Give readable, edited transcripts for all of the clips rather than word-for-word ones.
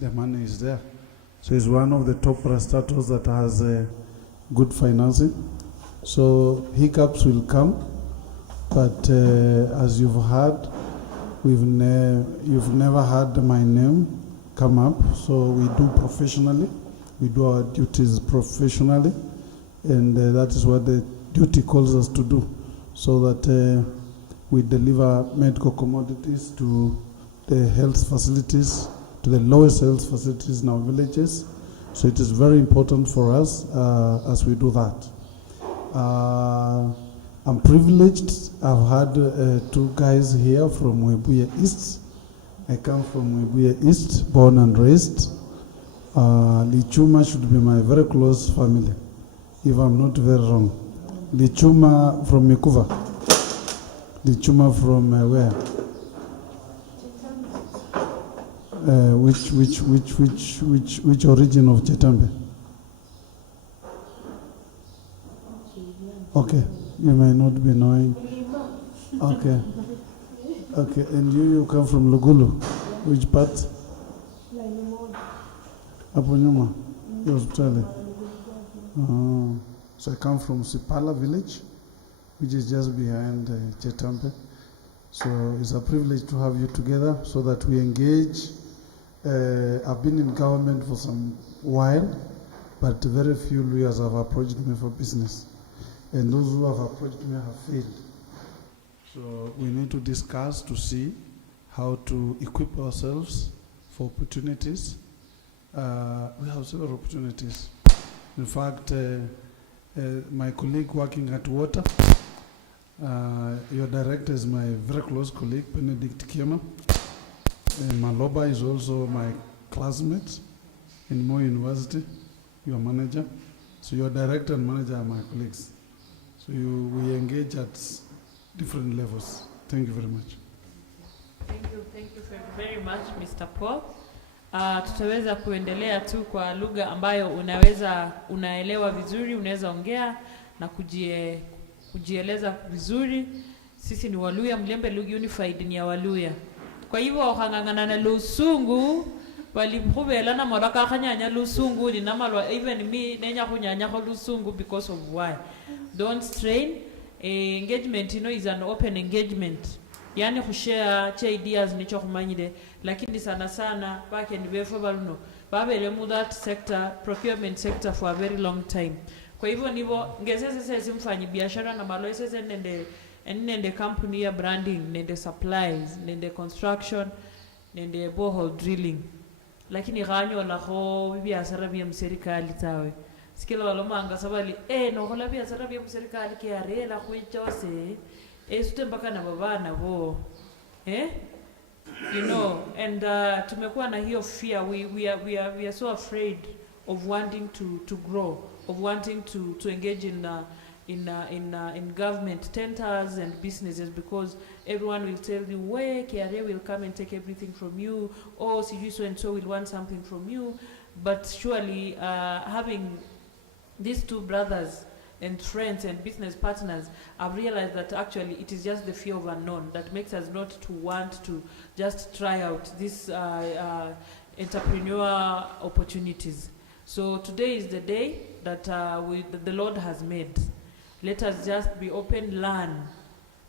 The money is there. So it's one of the top parastatals that has good financing. So hiccups will come, but as you've heard, you've never had my name come up. So we do professionally. We do our duties professionally, and that is what the duty calls us to do, so that we deliver medical commodities to the health facilities, to the lowest health facilities in our villages. So it is very important for us as we do that. I'm privileged. I've had two guys here from Webuye East. I come from Webuye East, born and raised. Lichuma should be my very close family, if I'm not very wrong. Lichuma from Mikuva. Lichuma from where? Which origin of Chetambe? Okay, you may not be knowing. Okay, okay, and you come from Lugulu. Which part? Aponyuma, hospital. So I come from Sipala village, which is just behind Chetambe. So it's a privilege to have you together so that we engage. I've been in government for some while, but very few lawyers have approached me for business. And those who have approached me have failed. So we need to discuss to see how to equip ourselves for opportunities. We have several opportunities. In fact, my colleague working at Water, your director is my very close colleague, Benedict Kiema. And Maloba is also my classmate in Mo University, your manager. So your director and manager are my colleagues. So we engage at different levels. Thank you very much. Thank you very much, Mr. Paul. Tutaweza kuendelea tu kwa lugha ambayo unaelewa vizuri, unaweza ongea na kujieleza vizuri. Sisi ni Waluya, Mulembe Unified ni ya Waluya. Kwa hivyo wakangangana na lusungu walipubela na maraka kanyanya lusungu ni namalwa even me nenya kunyanya kwa lusungu because of why. Don't strain. Engagement is an open engagement. Yani kushare ideas nicho kumanyide lakini sana back and before baluno babele mu that sector, procurement sector for a very long time. Kwa hivyo nivo ngezese mfanyi biashara na malo sese nende company ya branding, nende supplies, nende construction, nende borehole drilling. Lakini ganyo la ho biashara bya mserikali tawe. Sikila walomanga sabali no hola biashara bya mserikali ke arela kuichose sute mpaka na babana bo. You know, and tumekuwa na hiyo fear. We are so afraid of wanting to grow, of wanting to engage in government tenders and businesses, because everyone will tell you, where KRA will come and take everything from you, or CG so and so will want something from you. But surely having these two brothers and friends and business partners, I've realized that actually it is just the fear of unknown that makes us not to want to just try out these entrepreneur opportunities. So today is the day that the Lord has made. Let us just be open, learn.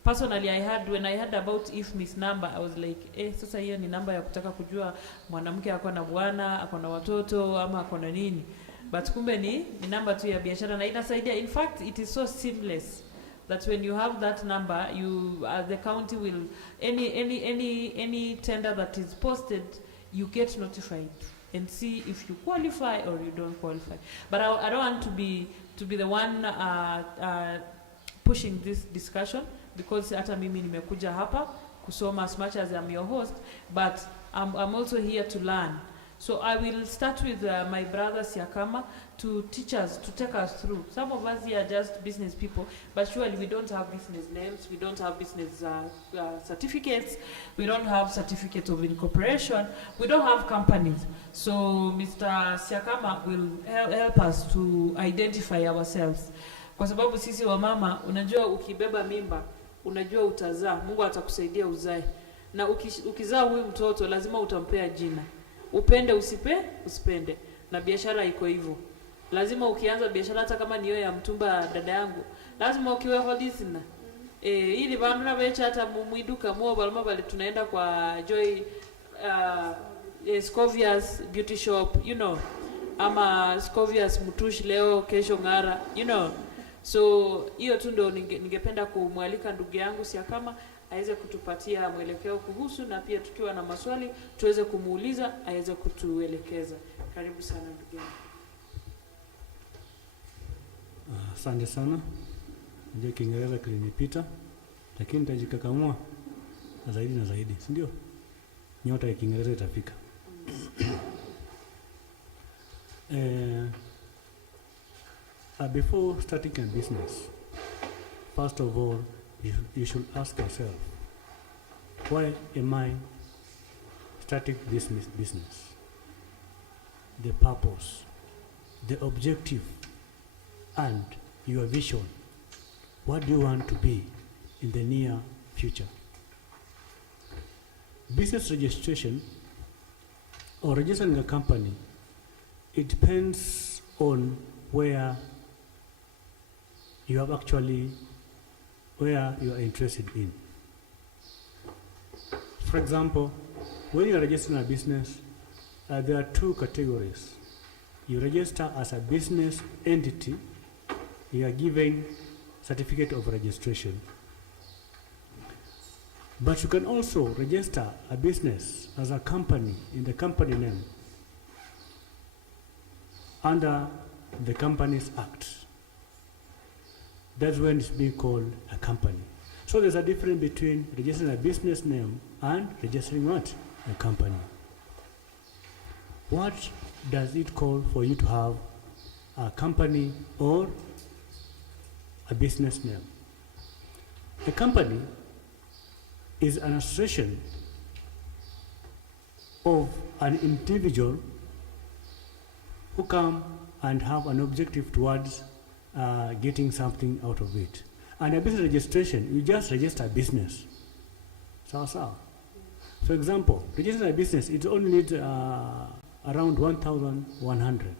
Personally, when I heard about IFMI's number, I was like, sasa hiyo ni namba ya kutaka kujua mwanamke ako na bwana, ako na watoto, ama ako na nini. But kumbe ni namba tu ya biashara na inasaidia. In fact, it is so seamless that when you have that number, you the county will any tender that is posted, you get notified and see if you qualify or you don't qualify. But I don't want to be the one pushing this discussion, because hata mimi nimekuja hapa kusoma as much as I'm your host, but I'm also here to learn. So I will start with my brother Siakama to teach us, to take us through. Some of us here are just business people, but surely we don't have business names, we don't have business certificates, we don't have certificates of incorporation, we don't have companies. So Mr. Siakama will help us to identify ourselves. Kwa sababu sisi wa mama, unajua ukibeba mimba, unajua utazaa, Mungu atakusaidia uzae. Na ukizaa huyu mtoto lazima utampea jina. upende usipende, na biashara iko hivyo. Lazima ukianza biashara, hata kama niyo ya mtumba, dada yangu, lazima ukiwe hodisina ili bamra becha hata mwiduka muo balma bale tunaenda kwa Joy Scovia's beauty shop, you know, ama Scovia's Mutushi leo kesho ngara, you know. So hiyo tu ndo ningependa kumwalika ndugu yangu Siakama aweze kutupatia mwelekeo kuhusu, na pia tukiwa na maswali tuweze kumuuliza aweze kutuelekeza. Karibu sana ndugu yangu. Asante sana. Ndio Kiingereza kilinipita, lakini nitajikakamua na zaidi, si ndio? Nyota ya Kiingereza itafika. Before starting a business, first of all, you should ask yourself, why am I starting this business? The purpose, the objective, and your vision. What do you want to be in the near future? Business registration or registering a company, it depends on where you are interested in. For example, when you are registering a business, there are two categories. You register as a business entity, you are given certificate of registration. But you can also register a business as a company in the company name under the Companies Act. That's when it's being called a company. So there's a difference between registering a business name and registering what? A company. What does it call for you to have a company or a business name? A company is an association of an individual who come and have an objective towards getting something out of it. And a business registration, you just register a business. So. For example, registering a business, it only needs around 1,100.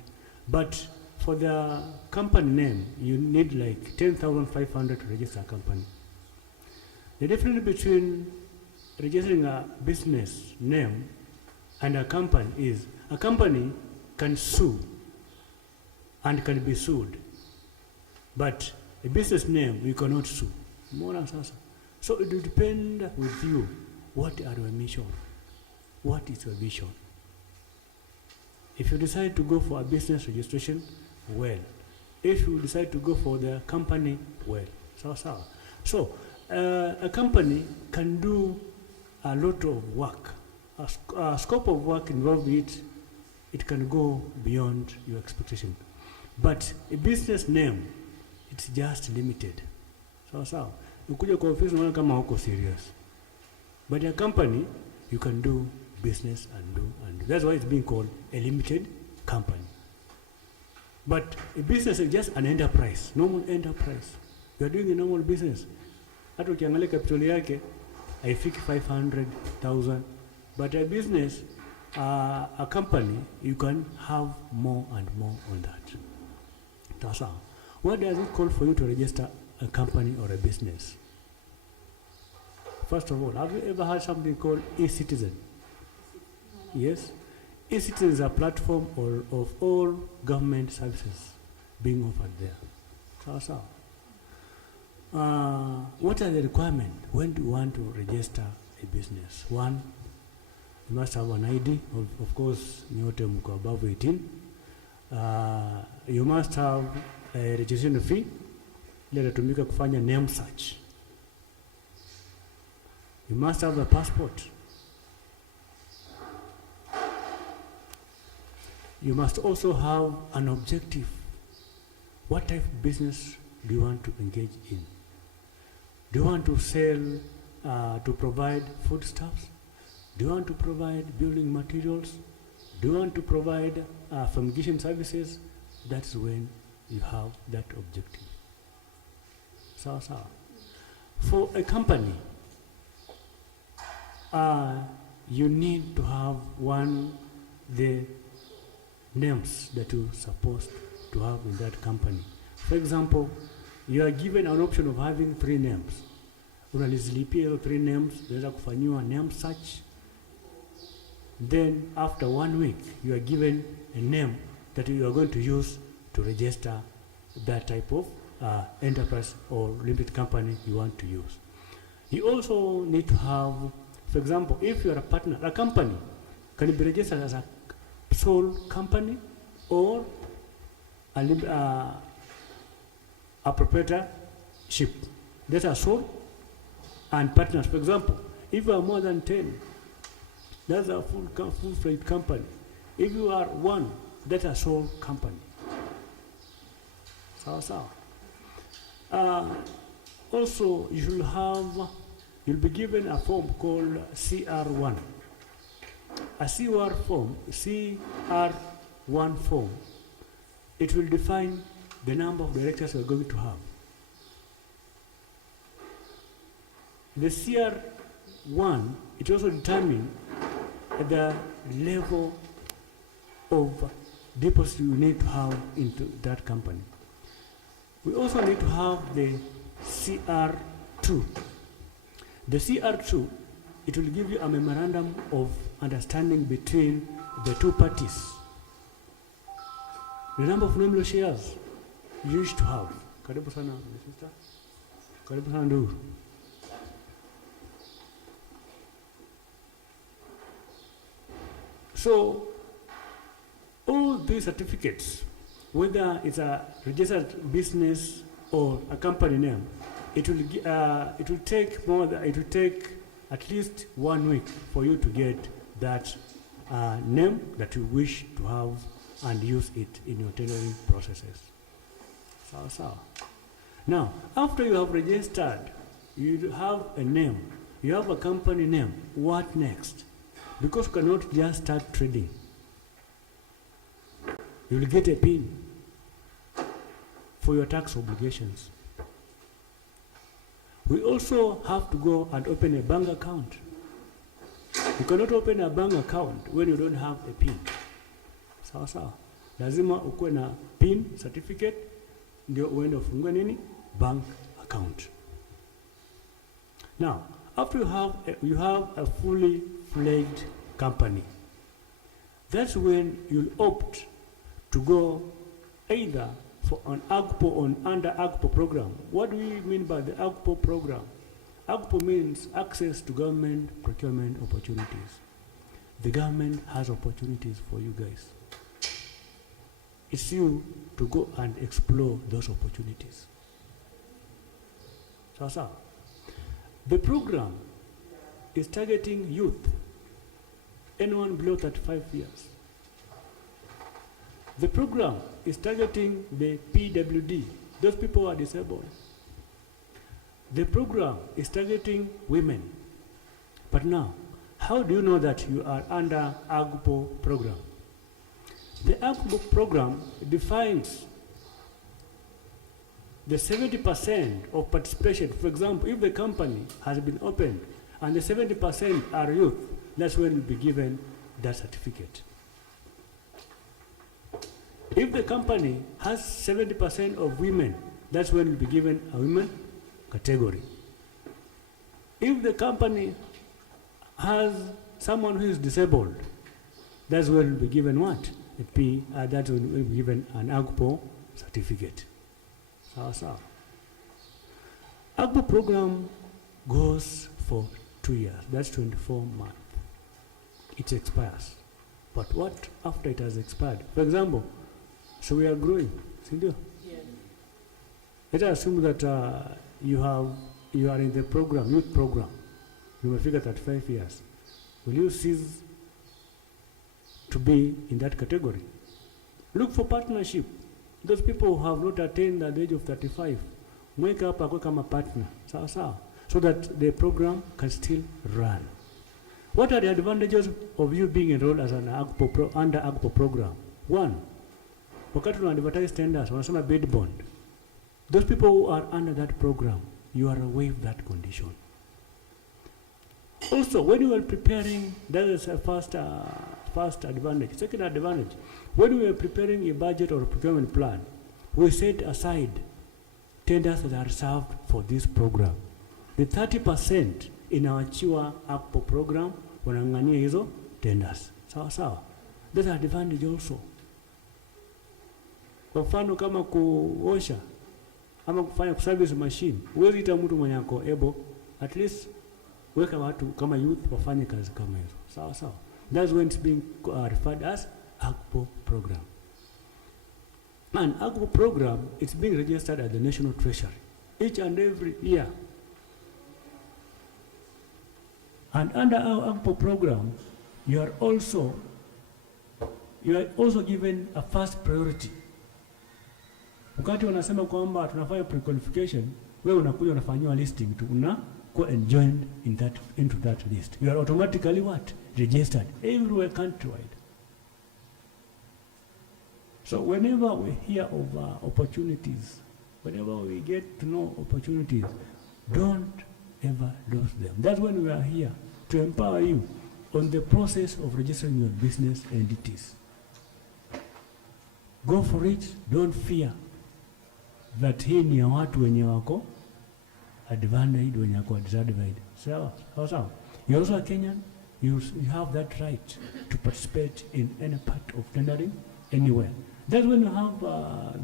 But for the company name, you need like 10,500 to register a company. The difference between registering a business name and a company is a company can sue and can be sued, but a business name you cannot sue. So it will depend with you. What are your mission? What is your vision? If you decide to go for a business registration, well. If you decide to go for the company, well. So a company can do a lot of work. A scope of work involved it can go beyond your expectation. But a business name, it's just limited. Ukuja kwa office unaona kama huko serious. But a company, you can do business and do. That's why it's being called a limited company. But a business is just an enterprise, normal enterprise. You are doing a normal business. Hata ukiangalia capital yake haifiki 500,000. But a business, a company, you can have more and more on that. What does it call for you to register a company or a business? First of all, have you ever heard something called e-citizen? Yes? E-citizen is a platform of all government services being offered there. What are the requirements when do you want to register a business? One, you must have an ID, of course, nyote mko above 18. You must have a registration fee, ile inatumika kufanya name search. You must have a passport. You must also have an objective. What type of business do you want to engage in? Do you want to sell, to provide foodstuffs? Do you want to provide building materials? Do you want to provide fumigation services? That's when you have that objective. For a company, you need to have one the names that you're supposed to have in that company. For example, you are given an option of having 3 names. Unalizilipia hizo 3 names, unaweza kufanyiwa name search. Then after 1 week, you are given a name that you are going to use to register that type of enterprise or limited company you want to use. You also need to have, for example, if you are a partner, a company can be registered as a sole company or a proprietorship. That are sole and partners. For example, if you are more than 10, that's a full-fledged company. If you are 1, that's a sole company. So. Also, you'll be given a form called CR1. A CR1 form, it will define the number of directors you're going to have. The CR1, it also determines the level of deposit you need to have into that company. We also need to have the CR2. The CR2, it will give you a memorandum of understanding between the 2 parties. The number of nominal shares you used to have. Karibu sana, sister. Karibu sana ndugu. So, all these certificates, whether it's a registered business or a company name, it will take at least 1 week for you to get that name that you wish to have and use it in your tendering processes. So. Now, after you have registered, you have a name, you have a company name. What next? Because you cannot just start trading. You will get a PIN for your tax obligations. We also have to go and open a bank account. You cannot open a bank account when you don't have a PIN. Sawa. Lazima ukuwe na PIN certificate ndio uende ufungue nini? Bank account. Now, after you have a fully fledged company, that's when you'll opt to go either for an AGPO or under AGPO program. What do we mean by the AGPO program? AGPO means access to government procurement opportunities. The government has opportunities for you guys. It's you to go and explore those opportunities. So. The program is targeting youth, anyone below 35 years. The program is targeting the PWD, those people who are disabled. The program is targeting women. But now, how do you know that you are under AGPO program? The AGPO program defines the 70% of participation. For example, if the company has been opened and the 70% are youth, that's when you'll be given that certificate. If the company has 70% of women, that's when you'll be given a women category. If the company has someone who is disabled, that's when you'll be given what? That's when you'll be given an AGPO certificate. So. AGPO program goes for 2 years. That's 24 months. It expires. But what after it has expired? For example, so we are growing. Yes. Let us assume that you are in the program, youth program. You may figure 35 years. Will you cease to be in that category? Look for partnership. Those people who have not attained at the age of 35, wake up and become a partner, so that the program can still run. What are the advantages of you being enrolled as an under AGPO program? 1, wakati una advertise tenders, wanasema bid bond. Those people who are under that program, you are waived that condition. Also, when you are preparing, that is the first advantage. Second advantage, when we are preparing a budget or a procurement plan, we set aside tenders that are reserved for this program. The 30% inaachiwa hapo program, wanang'ania hizo tenders. Sawa sawa. That's an advantage also. Kwa mfano kama kuosha ama kufanya service machine, huwezi ita mtu mwenye ako able, at least weka watu kama youth wafanye kazi kama hizo. Sawa sawa. That's when it's being referred as AGPO program. And AGPO program, it's being registered at the National Treasury each and every year. And under our AGPO program, you are also given a first priority. Wakati wanasema kwamba tunafanya pre-qualification, wewe unakuja unafanywa listing tu, unakuwa enjoined into that list. You are automatically what? Registered everywhere countrywide. So whenever we hear of opportunities, whenever we get to know opportunities, don't ever lose them. That's when we are here to empower you on the process of registering your business entities. Go for it, don't fear that hii ni ya watu wenye wako advantaged, wenye wako disadvantaged. Sawa, sawa. You're also a Kenyan, you have that right to participate in any part of tendering anywhere. That's when you have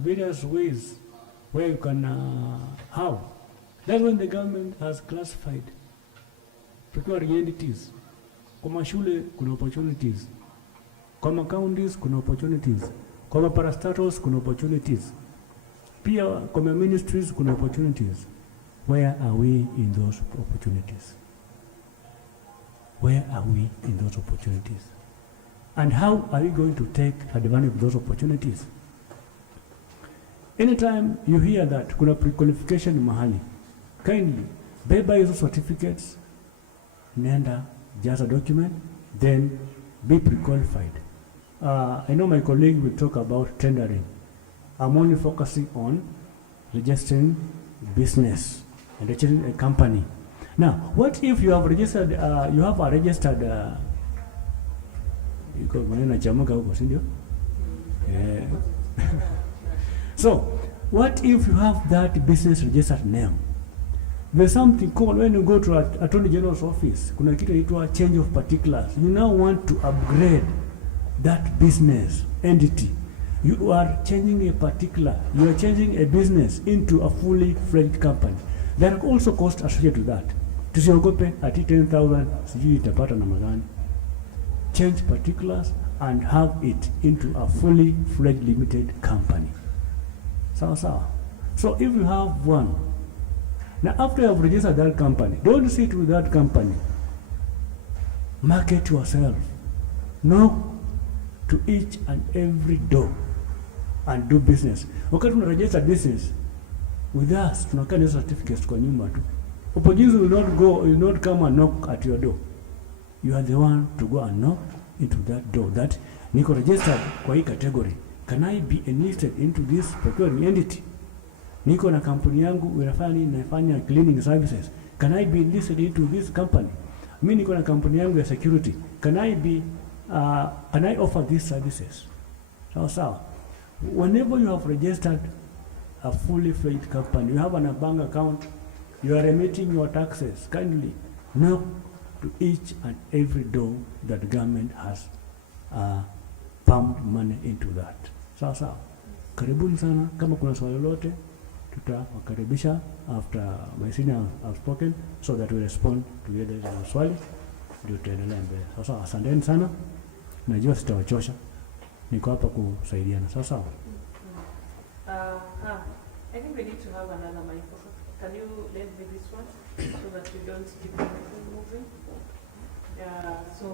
various ways where you can how. That's when the government has classified procuring entities. Kwa mashule kuna opportunities. Kwa counties kuna opportunities. Kwa parastatals kuna opportunities. Pia kwa ministries kuna opportunities. Where are we in those opportunities? Where are we in those opportunities? And how are we going to take advantage of those opportunities? Anytime you hear that kuna pre-qualification mahali, kindly beba hizo certificates, nenda, jaza document, then be pre-qualified. I know my colleague will talk about tendering. I'm only focusing on registering business and registering a company. Now, what if you have registered, you have a registered, so, what if you have that business registered name? There's something called, when you go to Attorney General's office, kuna kitu inaitwa change of particulars. You now want to upgrade that business entity. You are changing a particular, you are changing a business into a fully fledged company. There are also costs associated to that. Tusiogope ati 10,000 sijui itapata namna gani. Change particulars and have it into a fully fledged limited company. Sawa sawa. So if you have one, now after you have registered that company, don't sit with that company. Market yourself. Knock to each and every door and do business. Wakati tuna register business with us, tunakaa na certificates kwa nyumba tu. Opportunities will not come and knock at your door. You are the one to go and knock into that door. That niko registered kwa hii category. Can I be enlisted into this procuring entity? Niko na kampuni yangu nafanya cleaning services. Can I be enlisted into this company? Mimi niko na kampuni yangu ya security. Can I offer these services? So, whenever you have registered a fully fledged company, you have a bank account, you are emitting your taxes, kindly knock to each and every door that the government has pumped money into that. So, karibuni sana. Kama kuna swali lolote, tutawakaribisha after my senior have spoken so that we respond to the other swali, ndio tuendelee mbele. Sasa asanteni sana. Najua sitawachosha. Niko hapa kusaidiana. Sasa I think we need to have another microphone. Can you lend me this one so that we don't keep moving? So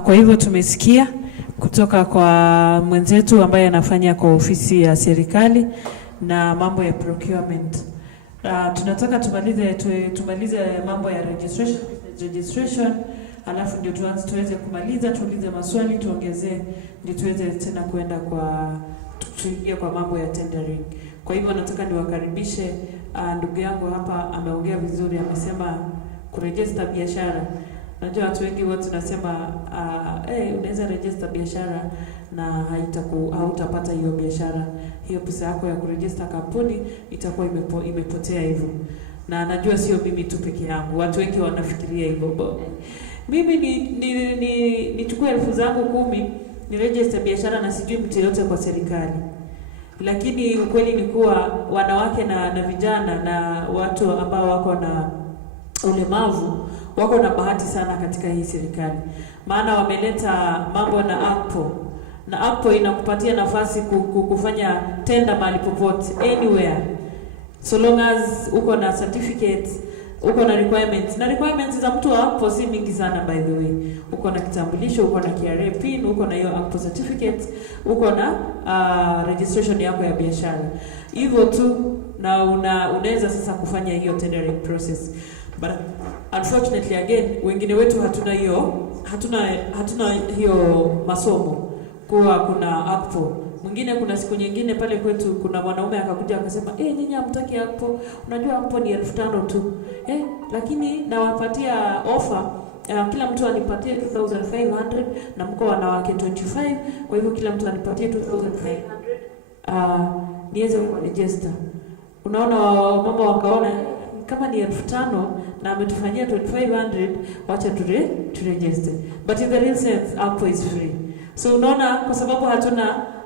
kwa hivyo tumesikia kutoka kwa mwenzetu ambaye anafanya kwa ofisi ya serikali na mambo ya procurement. Tunataka tumalize mambo ya registration, alafu ndio tuweze kumaliza, tuulize maswali, tuongezee, ndio tuweze tena kwenda tuingie kwa mambo ya tendering. Kwa hivyo nataka niwakaribishe. Ndugu yangu hapa ameongea vizuri, amesema kuregister biashara. Najua watu wengi wote tunasema unaweza register biashara na hautapata hiyo biashara. Hiyo pesa yako ya kuregister kampuni itakuwa imepotea hivyo. Na najua sio mimi tu peke yangu. Watu wengi wanafikiria hivyo. Mimi nichukue 10,000 zangu 10 ni register biashara na sijui mtu yote kwa serikali. Lakini ukweli ni kuwa wanawake na vijana na watu ambao wako na ulemavu wako na bahati sana katika hii serikali. Maana wameleta mambo na APO. Na APO inakupatia nafasi kufanya tenda mahali popote, anywhere. So long as uko na certificates, uko na requirements. Na requirements za mtu wa APO si mingi sana by the way. Uko na kitambulisho, uko na KRA pin, uko na hiyo APO certificate, uko na registration yako ya biashara. Hivyo tu na unaweza sasa kufanya hiyo tendering process. But unfortunately again, wengine wetu hatuna hiyo masomo kuwa kuna APO. Mwingine kuna siku nyingine pale kwetu kuna mwanaume akakuja akasema, nyinyi hamtaki APO. Unajua APO ni 5,000 tu. Lakini nawapatia offer, kila mtu anipatie 2,500 na mko wanawake 25, kwa hivyo kila mtu anipatie 2,500 niweze kuregister. Unaona mama wakaona kama ni 5,000 na ametufanyia 2,500, wacha turegister. But in the real sense, APO is free. So unaona, kwa sababu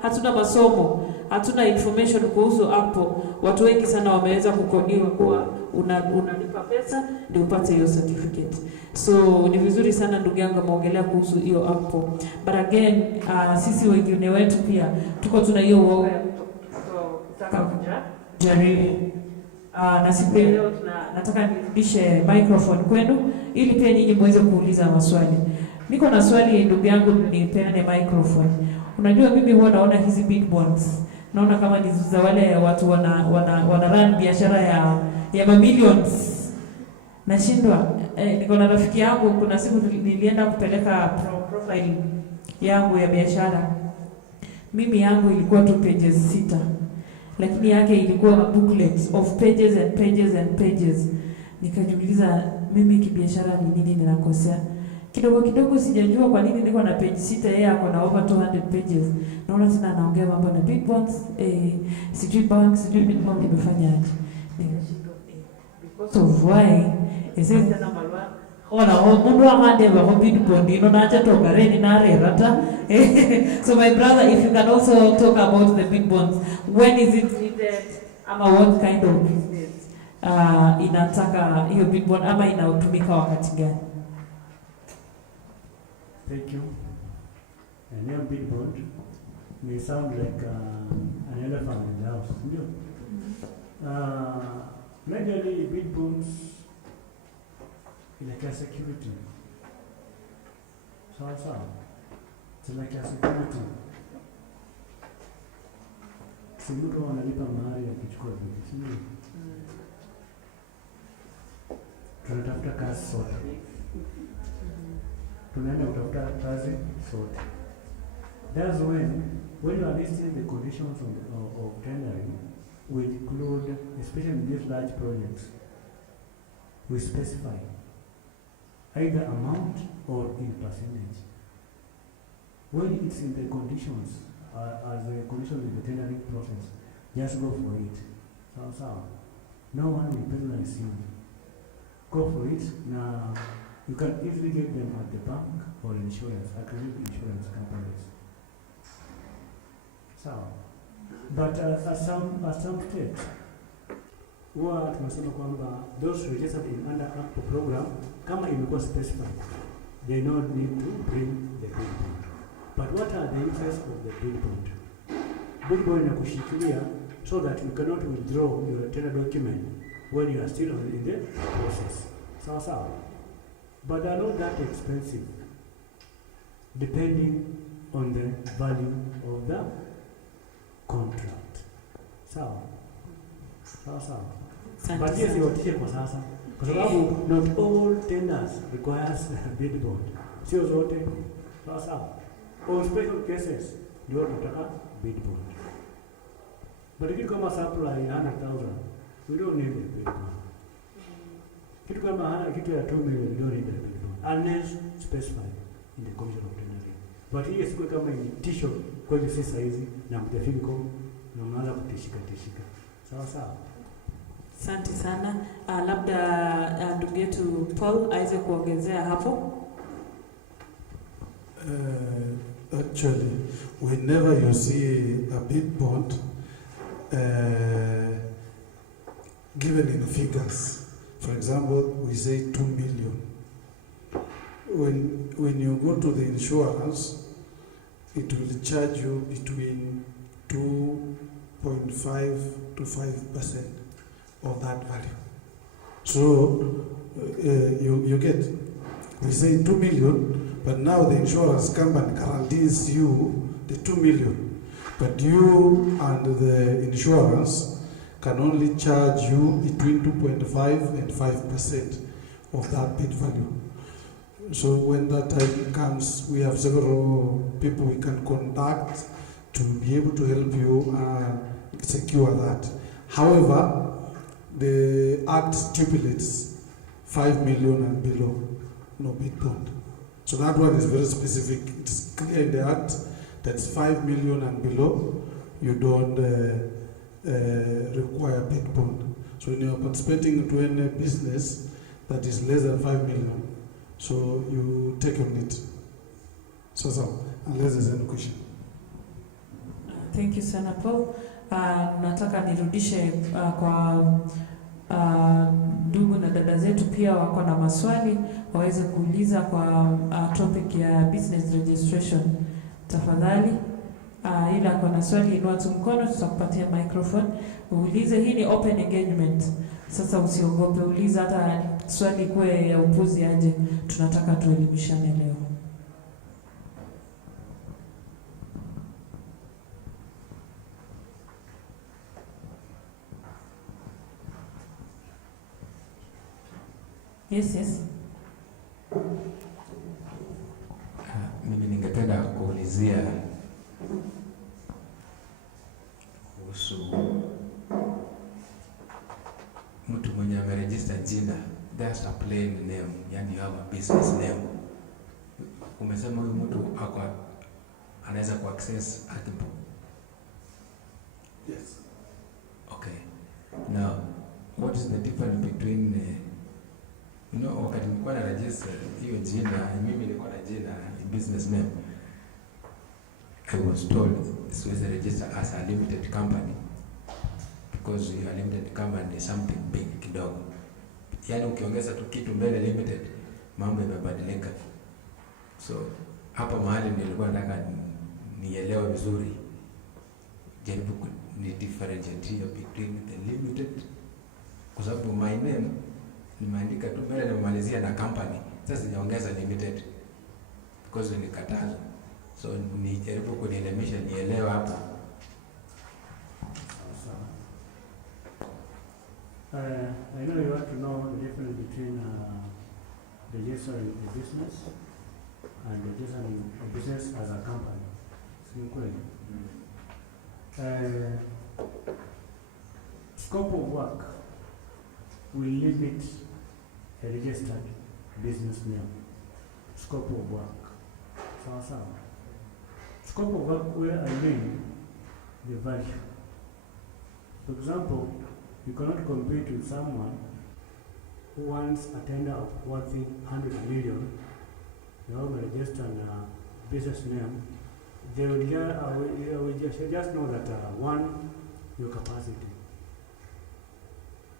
hatuna masomo, hatuna information kuhusu APO, watu wengi sana wameweza kukodiwa kuwa unalipa pesa ndio upate hiyo certificate. So ni vizuri sana ndugu yangu ameongelea kuhusu hiyo APO. But again, sisi wengine wetu pia tuko tuna hiyo uoga kutaka kujaribu. Na siku leo nataka nirudishe microphone kwenu ili pia nyinyi muweze kuuliza maswali. Niko na swali ndugu yangu, nipeane microphone. Unajua mimi huwa naona hizi big bonds. Naona kama ni za wale watu wana run biashara ya millions. Nashindwa. Niko na rafiki yangu, kuna siku nilienda kupeleka profile yangu ya biashara. Mimi yangu ilikuwa 2 pages 6. Lakini yake ilikuwa booklets of pages and pages and pages. Nikajiuliza mimi kibiashara ni nini ninakosea? Kidogo sijajua kwa nini niko na page 6, yeye ako na over 200 pages. Naona tena anaongea mambo na big bonds, sijui bank, sijui big bond imefanyaje. Nikashindwa because of why essence na malwa. Ona mundu amandeva kwa big bond inonaacha toka reni na rerata. So my brother, if you can also talk about the big bonds, when is it needed, ama what kind of business inataka hiyo big bond ama inatumika wakati gani? Thank you. A name big bond may sound like an elephant in the house. Majorly big bonds is like a security. So it's like a security. Si mtu analipa mahali ya kuchukua vitu, sio? Tunatafuta kazi sote. Tunaenda kutafuta kazi sote. That's when you are listing the conditions of tendering, we include, especially in these large projects, we specify either amount or in percentage. When it's in the conditions, as the conditions in the tendering process, just go for it. So, no one will penalize you. Go for it. Now, you can easily get them at the bank or insurance, accredited insurance companies. So, but at some stage, huwa tunasema kwamba those registered in under APO program, kama imekuwa specified, they don't need to bring the big bond. But what are the uses of the big bond? Big bond inakushikilia so that you cannot withdraw your tender document when you are still in the process. So. But they are not that expensive, depending on the value of the contract. So. But yes, you are teaching for sasa. Kwa sababu not all tenders requires bid bond. Sio zote. So. All special cases, you are not a bid bond. But kitu kama supply 100,000, we don't need a big one. Kitu kama kitu ya 2 million, we don't need a big one. Unless specified in the Commission of Tendering. But hii siku kama ni tisho kwa hivi si saizi na mtafiko na mnaanza kutishika. Sawa sawa. Asante sana. Labda ndugu yetu Paul aweze kuongezea hapo. Actually, whenever you see a big bond given in figures, for example, we say 2 million. When you go to the insurance, it will charge you between 2.5 to 5% of that value. So you get, we say 2 million, but now the insurance company guarantees you the 2 million. But you and the insurance can only charge you between 2.5 and 5% of that bid value. So when that time comes, we have several people we can contact to be able to help you secure that. However, the Act stipulates 5 million and below, no bid bond. So that one is very specific. It's clear in the Act that's 5 million and below, you don't require bid bond. So when you are participating into any business that is less than 5 million, so you take on it. So, unless there's any question. Thank you sana Paul. Nataka nirudishe kwa ndugu na dada zetu pia wako na maswali waweze kuuliza kwa topic ya business registration. Tafadhali ila kwa na swali inua tu mkono, tutakupatia microphone. Uulize, hii ni open engagement. Sasa usiogope, uliza hata swali kwe ya upuzi aje. Tunataka tuelimishane leo. Yes. Mimi ningependa kuulizia kuhusu mtu mwenye ameregister jina, there's a plain name, yani you have a business name. Umesema huyu mtu anaweza ku-access Akimbo? Yes. Okay. Now, what is the difference between wakati nilikuwa na register hiyo jina, mimi nilikuwa na jina business name, I was told siwezi register as a limited company because your limited company is something big kidogo. Yani ukiongeza tu kitu mbele limited, mambo yamebadilika. So hapa mahali nilikuwa nataka nielewe vizuri, jaribu ni differentiate between the limited, kwa sababu my name nimeandika tu mbele na nimalizia na company. Sasa sijaongeza limited because ni katazo. So ni jaribu kunielimisha nielewe hapa. I know you want to know the difference between registering a business and registering a business as a company. Scope of work will limit a registered business name. Scope of work. Sawa. Scope of work where I mean the value. For example, you cannot compete with someone who wants a tender of worth 100 million. You have a registered business name. They will just know that one, your capacity.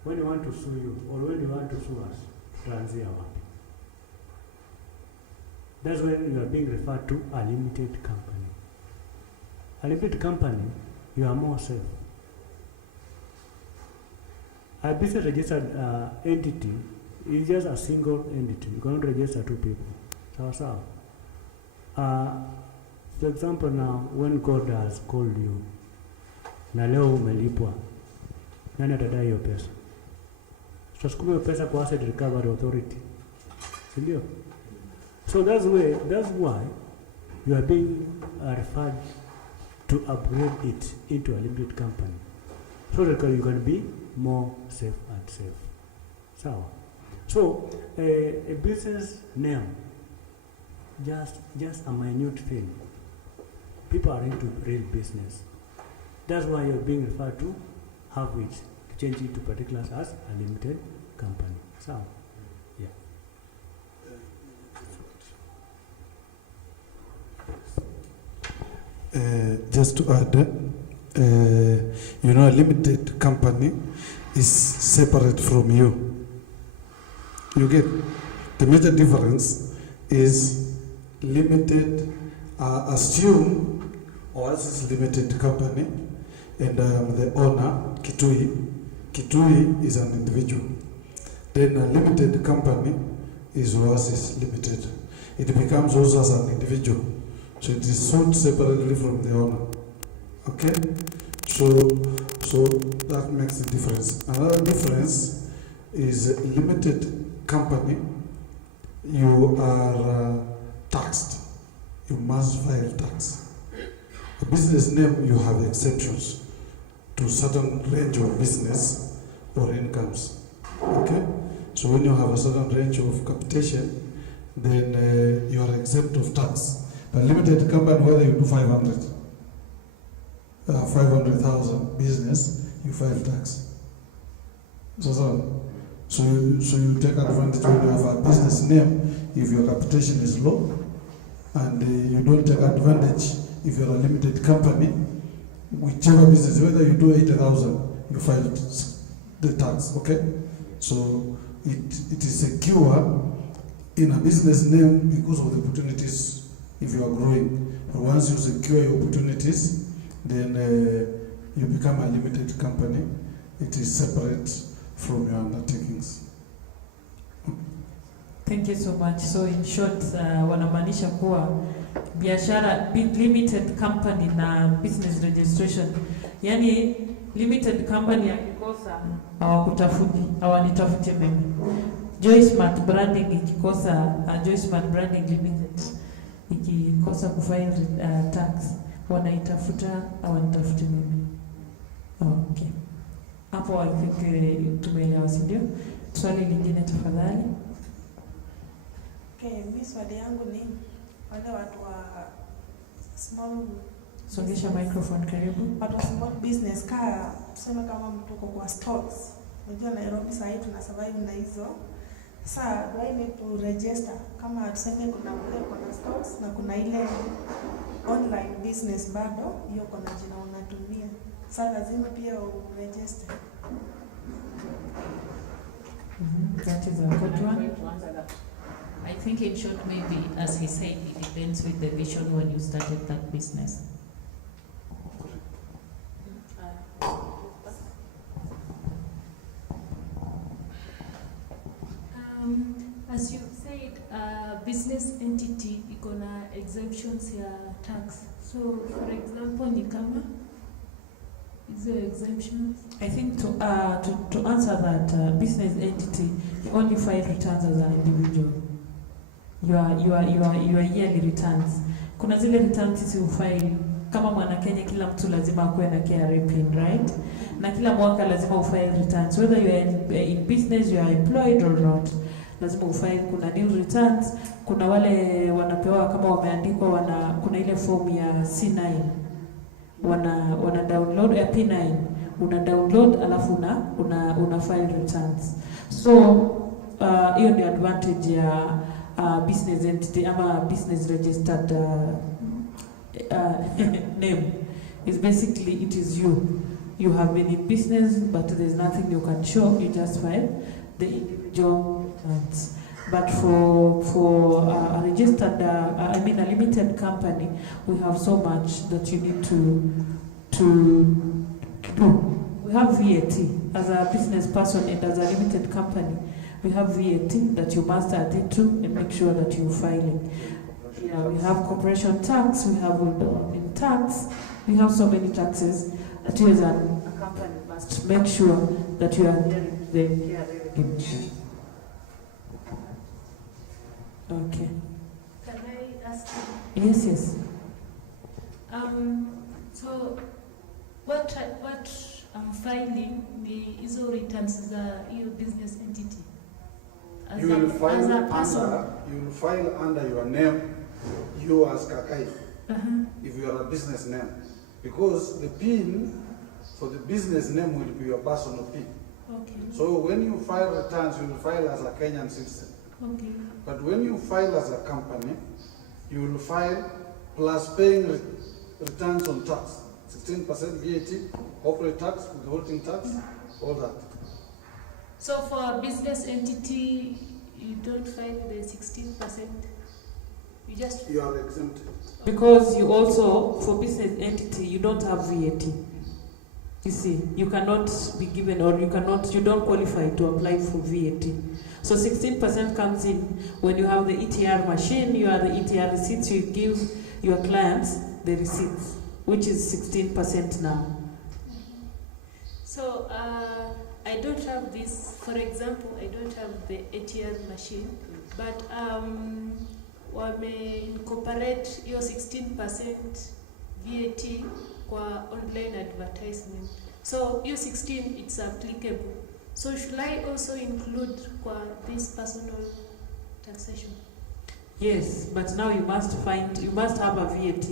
When you want to sue you, or when you want to sue us, tuanzia wapi? That's when you are being referred to a limited company. A limited company, you are more safe. A business registered entity is just a single entity. You cannot register two people. Sawa. For example, now when God has called you, na leo umelipwa, nani atadai hiyo pesa? Tutasukuma hiyo pesa kwa Asset Recovery Authority. Sindio? So that's why you are being referred to upgrade it into a limited company. so that you can be more safe and safe. So a business name, just a minute thing. People are into real business. That's why you're being referred to have it, to change it to particulars as a limited company. So, yeah. Just to add, a limited company is separate from you. You get the major difference is limited. Assume Oasis Limited Company, and I am the owner, Kitui. Kitui is an individual. Then a limited company is Oasis Limited. It becomes also as an individual. So it is sold separately from the owner. Okay? So that makes the difference. Another difference is a limited company, you are taxed. You must file tax. A business name, you have exceptions to certain range of business or incomes. Okay? So when you have a certain range of capitation, then you are exempt of tax. But limited company, whether you do 500,000 business, you file tax. So you take advantage when you have a business name if your capitation is low, and you don't take advantage if you're a limited company. Whichever business, whether you do 80,000, you file the tax. Okay, so it is secure in a business name because of the opportunities. If you are growing, but once you secure your opportunities, then you become a limited company. It is separate from your undertakings. Thank you so much. So in short, wanamaanisha kuwa biashara limited company na business registration. Yani limited company yakikosa hawanitafuti mimi. Joy Smart Branding ikikosa Joy Smart Branding Limited ikikosa kufile tax wanaitafuta hawanitafuti mimi. Okay. Hapo I think tumeelewa, si ndio? Swali lingine tafadhali. Okay, mimi swali yangu ni wale watu wa small, songesha microphone karibu. Watu wa small business tuseme kama mtu uko kwa stores. Unajua Nairobi sasa hivi tuna survive na hizo. Sasa do I need to register kama tuseme kuna mle kwa stores na kuna ile online business bado hiyo kuna jina unatumia. Sasa lazima pia uregister. That is a good one. I think in short, maybe, as he said, it depends with the vision when you started that business. As you said, business entity ikona exemptions ya tax. So, for example, ni kama is there exemptions? I think to answer that, business entity, you only file returns as an individual. Your yearly returns. Kuna zile returns sisi ufile kama mwana Kenya, kila mtu lazima akuwe na KRA pin, right? Na kila mwaka lazima ufile returns, whether you are in business, you are employed or not. Lazima ufile. Kuna new returns, kuna wale wanapewa kama wameandikwa, kuna ile form ya C9 wana download ya P9, una download alafu una file returns. So hiyo ndio advantage ya business entity ama business registered name. Is basically it is you have been in business but there's nothing you can show, you just file the individual returns. But for a registered a limited company, we have so much that you need to do. We have VAT as a business person and as a limited company. We have VAT that you must attend to and make sure that you file it. Yeah, we have corporation tax, we have in tax, we have so many taxes that you as a company must make sure that you are adhering to the KRA. Okay. Can I ask you? Yes. So what I'm filing ni hizo returns za hiyo business entity. As You will a file person. under your name, you as Kakai, Uh-huh. if you are a business name, because the PIN for the business name will be your personal PIN. Okay. So when you file returns, you will file as a Kenyan citizen. Okay. But when you file as a company, you will file plus paying returns on tax, 16% VAT, corporate tax, withholding tax, all that. So for a business entity, you don't file the 16%. You are exempted. Because you also, for business entity, you don't have VAT. You see, you cannot be given or you don't qualify to apply for VAT. So 16% comes in when you have the ETR machine, you have the ETR receipts, you give your clients the receipts, which is 16% now. So I don't have this, for example, I don't have the ATM machine, but wame incorporate your 16% VAT kwa online advertisement. So your 16, it's applicable. So should I also include kwa this personal taxation? Yes, but now you must have a VAT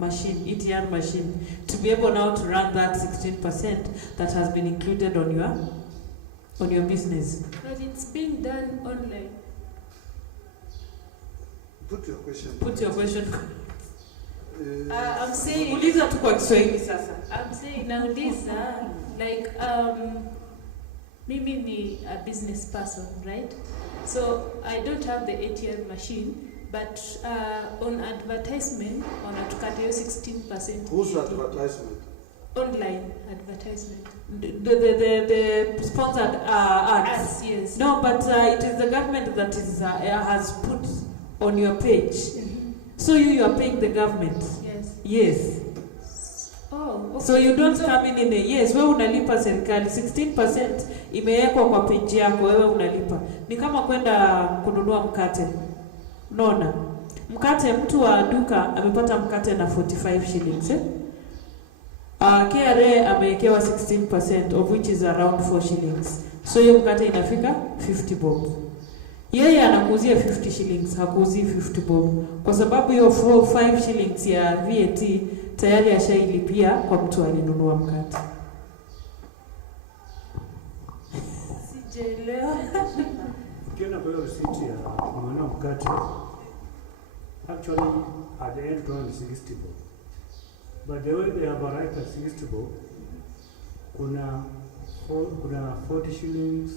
machine, ETR machine, to be able now to run that 16% that has been included on your business. But it's being done online. Put your question. I'm saying, Uliza tu kwa Kiswahili sasa. I'm saying nauliza, like, mimi ni a business person, right? So I don't have the ATM machine, but on advertisement, wanatukata hiyo 16%. Whose advertisement? Online advertisement. The sponsored ads. Ads, yes. No, but it is the government that has put on your page. Mm-hmm. So you are paying the government. Yes. Yes. Oh, okay. So you don't come in a yes, wewe unalipa serikali 16% imewekwa kwa page yako, wewe unalipa. Ni kama kwenda kununua mkate. Unaona? Mkate, mtu wa duka amepata mkate na 45 shillings. KRA amewekewa 16% of which is around 4 shillings. So hiyo mkate inafika 50 bob. Yeye anakuuzia 50 shillings, hakuuzii 50 bob. Kwa sababu hiyo 5 shillings ya VAT tayari ashailipia kwa mtu alinunua mkate. Sijaelewa. Ukiona kwa hiyo receipt ya kununua mkate, actually at the end one is 60 bob. But the way they have arrived at 60 bob, kuna 40 shillings,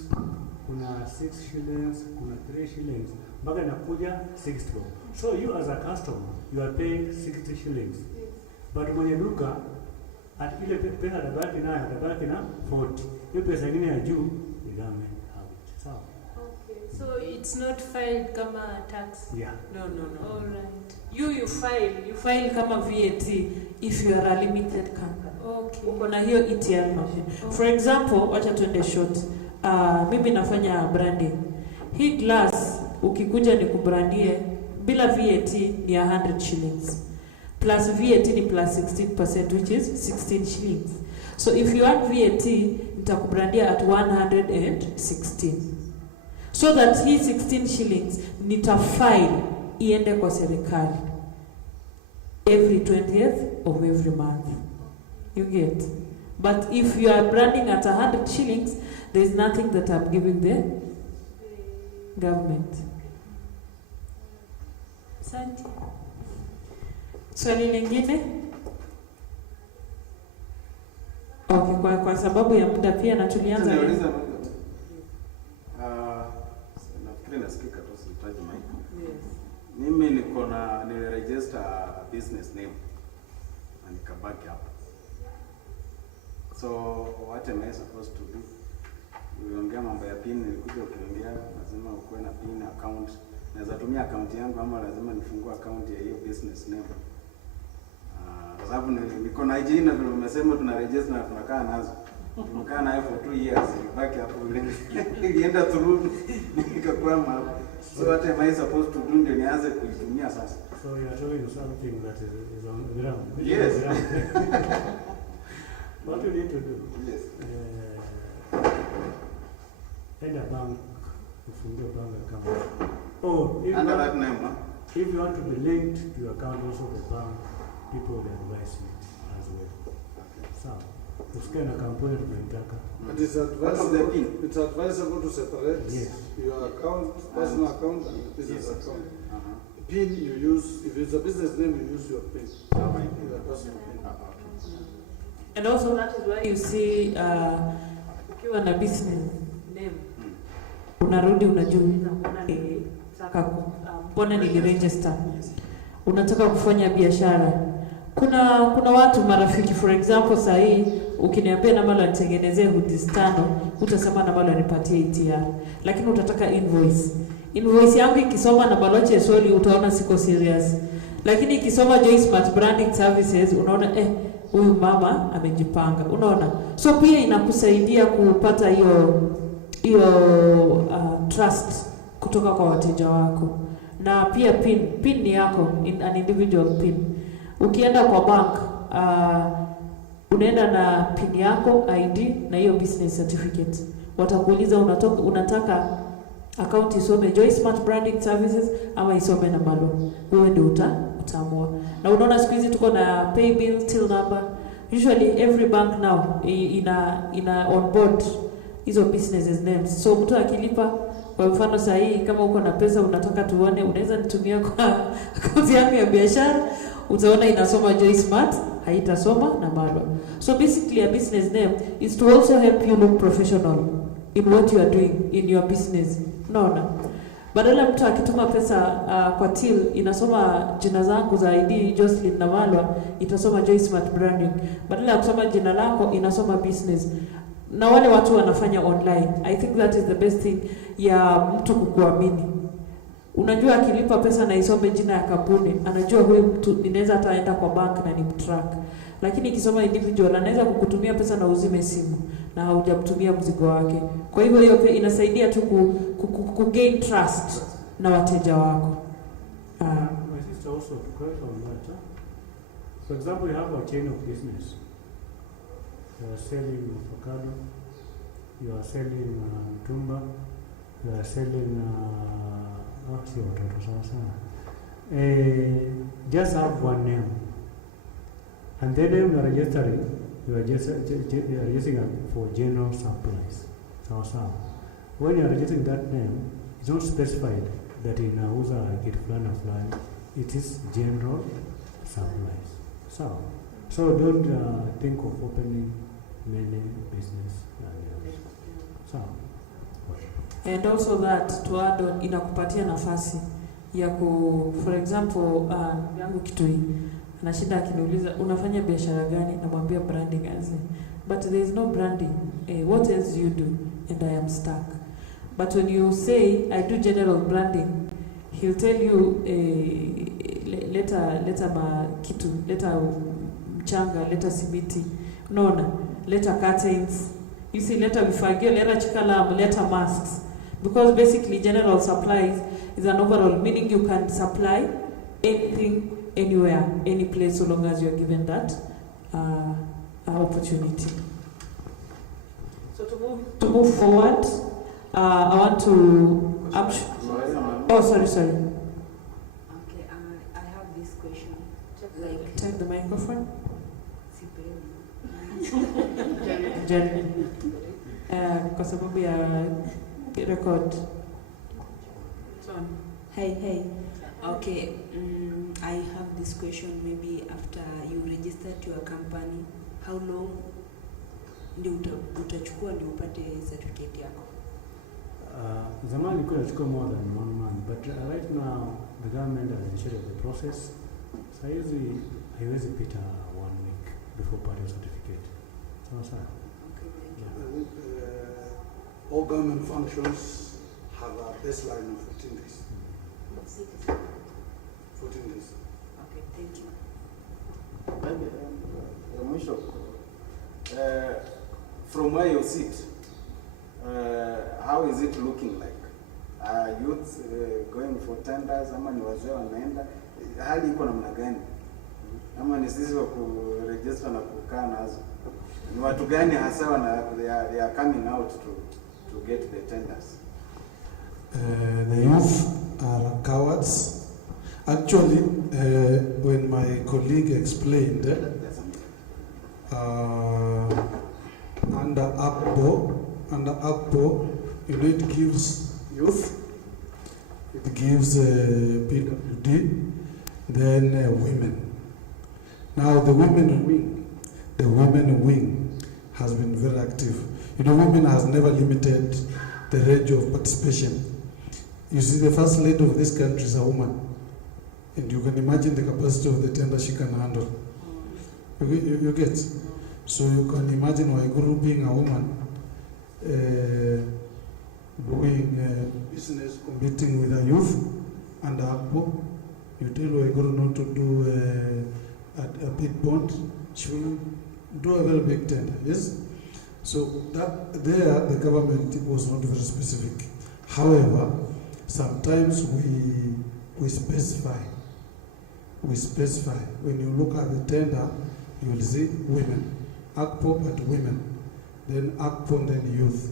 kuna 6 shillings, kuna 3 shillings, mpaka inakuja 60 bob. So you as a customer, you are paying 60 shillings. But mwenye duka, at ile pesa atabaki na 40. Hiyo pesa ingine ya juu, the government have it. So, Okay. So it's not filed kama tax. yeah. No. All right. You file kama VAT if you are a limited company. Okay. Uko na hiyo ETR machine. For example, wacha tuende short. Mimi nafanya branding. Hii glass ukikuja ni kubrandie bila VAT ni 100 shillings. Plus VAT ni plus 16% which is 16 shillings. So if you add VAT, nitakubrandia at 116. So that hii 16 shillings nitafile iende kwa serikali every 20th of every month. You get? But if you are branding at 100 shillings, there is nothing that I'm giving the government. Asante. Swali lingine? Okay, kwa sababu ya muda pia na tulianza. Nauliza moja. Nafikiri nasikika tu sitaji mic. Yes. Mimi niliregister business name na nikabaki hapo. So what am I supposed to do? Uliongea mambo ya PIN, nilikuja ukiongea lazima ukuwe na PIN account. Naweza tumia account yangu ama lazima nifungue account ya hiyo business name. Kwa sababu niko na jina vile umesema tuna register na tunakaa nazo. Tumekaa nayo for 2 years, nibaki hapo vile. Nilienda through nikakwama hapo. So what am I supposed to do ndio nianze kuitumia sasa? So you are showing something that is on the ground. Yes. What you need to do? Yes. Enda bank, ufungue bank account. Oh, Under that name, huh? if you want to be linked to your account also the bank, people will advise you as well. Okay. So, usikie na kampuni tunaitaka. But it's advisable to separate your account, personal account and business account. PIN you use, if it's a business name, you use your PIN. Your personal PIN. And also that is why you see ukiwa na business name unarudi unajiuliza mbona niliregister, unataka kufanya biashara. Kuna watu marafiki, for example sahii ukiniambia na mala nitengenezee hoodies 5, utasema na mala nipatie ATR, lakini utataka invoice yangu ikisoma na baloche swali utaona siko serious, lakini ikisoma Joy Smart Branding Services unaona huyu mama amejipanga, unaona. So pia inakusaidia kupata hiyo trust kutoka kwa wateja wako. Na pia pin ni yako, an individual pin. Ukienda kwa bank unaenda na pin yako, ID na hiyo business certificate. Watakuuliza unataka account isome Joy Smart Branding Services ama isome na Malo. Wewe ndio utaamua. Na unaona siku hizi tuko na pay bill, till number. Usually every bank now ina on board hizo businesses names. So mtu akilipa, kwa mfano sahihi kama uko na pesa unataka tuone, unaweza nitumia kwa account yangu ya biashara, utaona inasoma Joy Smart, haitasoma na Malo. So basically a business name is to also help you look professional in what you are doing in your business. Unaona? Badala mtu akituma pesa kwa till inasoma jina zangu za ID Jocelyn na Malwa, itasoma Joy Smart Branding. Badala ya kusoma jina lako inasoma business. Na wale watu wanafanya online. I think that is the best thing ya mtu kukuamini. Unajua akilipa pesa na isome jina ya kampuni, anajua huyu mtu inaweza ataenda kwa bank na nimtrack. Lakini ikisoma individual anaweza kukutumia pesa na uzime simu na haujamtumia mzigo wake. Kwa hivyo hiyo inasaidia tu ku gain trust na wateja wako. My sister also to correct on that. For example, you have a chain of business. You are selling avocado, you are selling tumba, you are selling what's your just have one name. And then you are registering, you are using it for general supplies. So when you are registering that name, it's not specified that inauza kitu fulani fulani. It is general supplies. So don't think of opening many business. And also that to add on, inakupatia nafasi ya for example yangu Kitui anashinda akiniuliza unafanya biashara gani, namwambia branding as but there is no branding. What else do you do? And I am stuck. But when you say I do general branding, he'll tell you leta kitu, leta mchanga, leta simiti, unaona, leta curtains, you see, leta vifagio, leta chikalamu, leta masks. Because basically general supplies is an overall, meaning you can supply anything, anywhere, any place, so long as you are given that opportunity. So to move forward, I want to. Sorry. Okay, I have this question. Take the microphone. Jen, kwa sababu ya record. Hey. Okay, I have this question. Maybe after you registered your company, how long ndio utachukua ndio upate certificate yako? Zamani ilikuwa inachukua more than 1 month, but right now the government has initiated the process. Saizi haiwezi pita 1 week before upate certificate. Sawa. Okay, thank you. Yeah. All government functions have a baseline of 14 days. 14 days. Okay, thank you. Mwisho, from where you sit, how is it looking like? Are youths going for tenders? Ama ni wazee wanaenda? Hali iko namna gani? Ama ni sisi wa kuregister na kukaa nazo? Ni watu gani hasa they are coming out to get the tenders? The youth are cowards. Actually, when my colleague explained, under APO, it gives youth, it gives PWD, then women. Now the women wing has been very active. Women has never limited the range of participation. You see, the first lady of this country is a woman, and you can imagine the capacity of the tender she can handle. You get? So you can imagine Waiguru being a woman, doing business, competing with a youth and APO. You tell Waiguru not to do a big bond, she will do a very big tender, yes? So that there, the government was not very specific. However, sometimes we specify. When you look at the tender, you will see women, APO but women, then APO and then youth,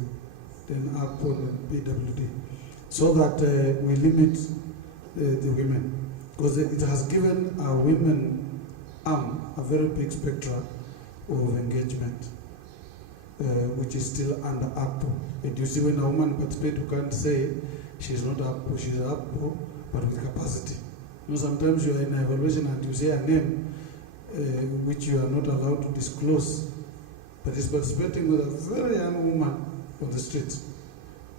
then APO and PWD, so that we limit the women, because it has given our women arm a very big spectrum of engagement, which is still under APO. And you see, when a woman participates, you can't say she's not APO, she's APO, but with capacity. Sometimes you are in evaluation and you say a name which you are not allowed to disclose, but is participating with a very young woman on the street.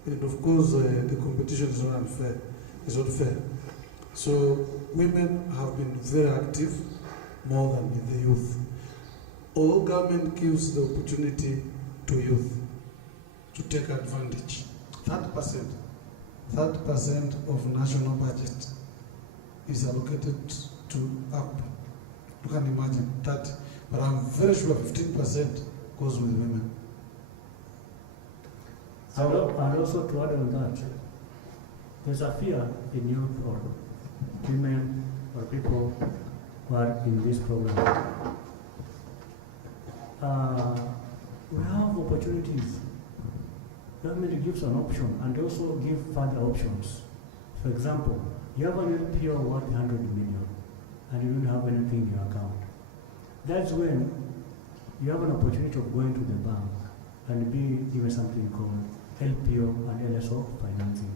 And of course, the competition is not unfair. It's not fair. So women have been very active, more than with the youth. Although government gives the opportunity to youth to take advantage, 30% of national budget is allocated to APO. You can imagine 30, but I'm very sure 15% goes with women. And also to add on that, there's a fear in youth or women or people who are in this program. We have opportunities. Government gives an option and also give further options. For example, you have an LPO worth 100 million and you don't have anything in your account. That's when you have an opportunity of going to the bank and be given something called LPO and LSO financing.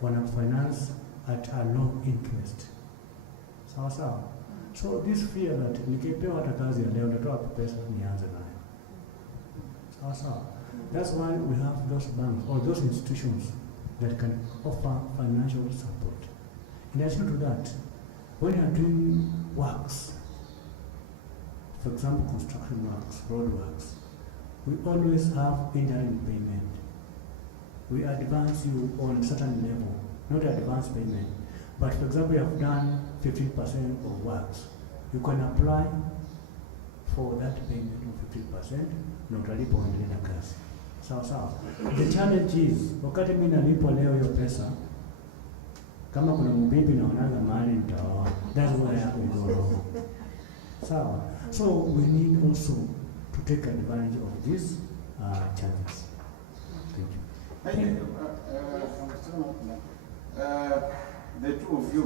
One finance at a low interest. Sawa. So this fear that nikipewa hata kazi ya leo natoa pesa nianze nayo. Sawa. That's why we have those banks or those institutions that can offer financial support. In addition to that, when you are doing works, for example, construction works, road works, we always have interim payment. We advance you on a certain level, not advance payment. But for example, you have done 15% of works. You can apply for that payment of 15%, na utalipa uendelee na kazi. Sawa. The challenge is, wakati mimi nalipo leo hiyo pesa, kama kuna mbibi naonaga mahali nitaoa. That's where we go wrong. Sawa. So we need also to take advantage of these challenges. Thank you. The two of you,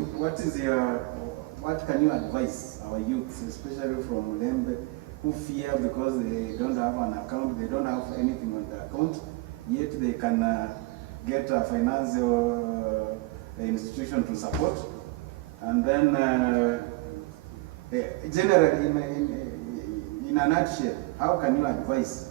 what can you advise our youths, especially from Mulembe, who fear because they don't have an account, they don't have anything on the account, yet they can get a financial institution to support, and then generally, in a nutshell, how can you advise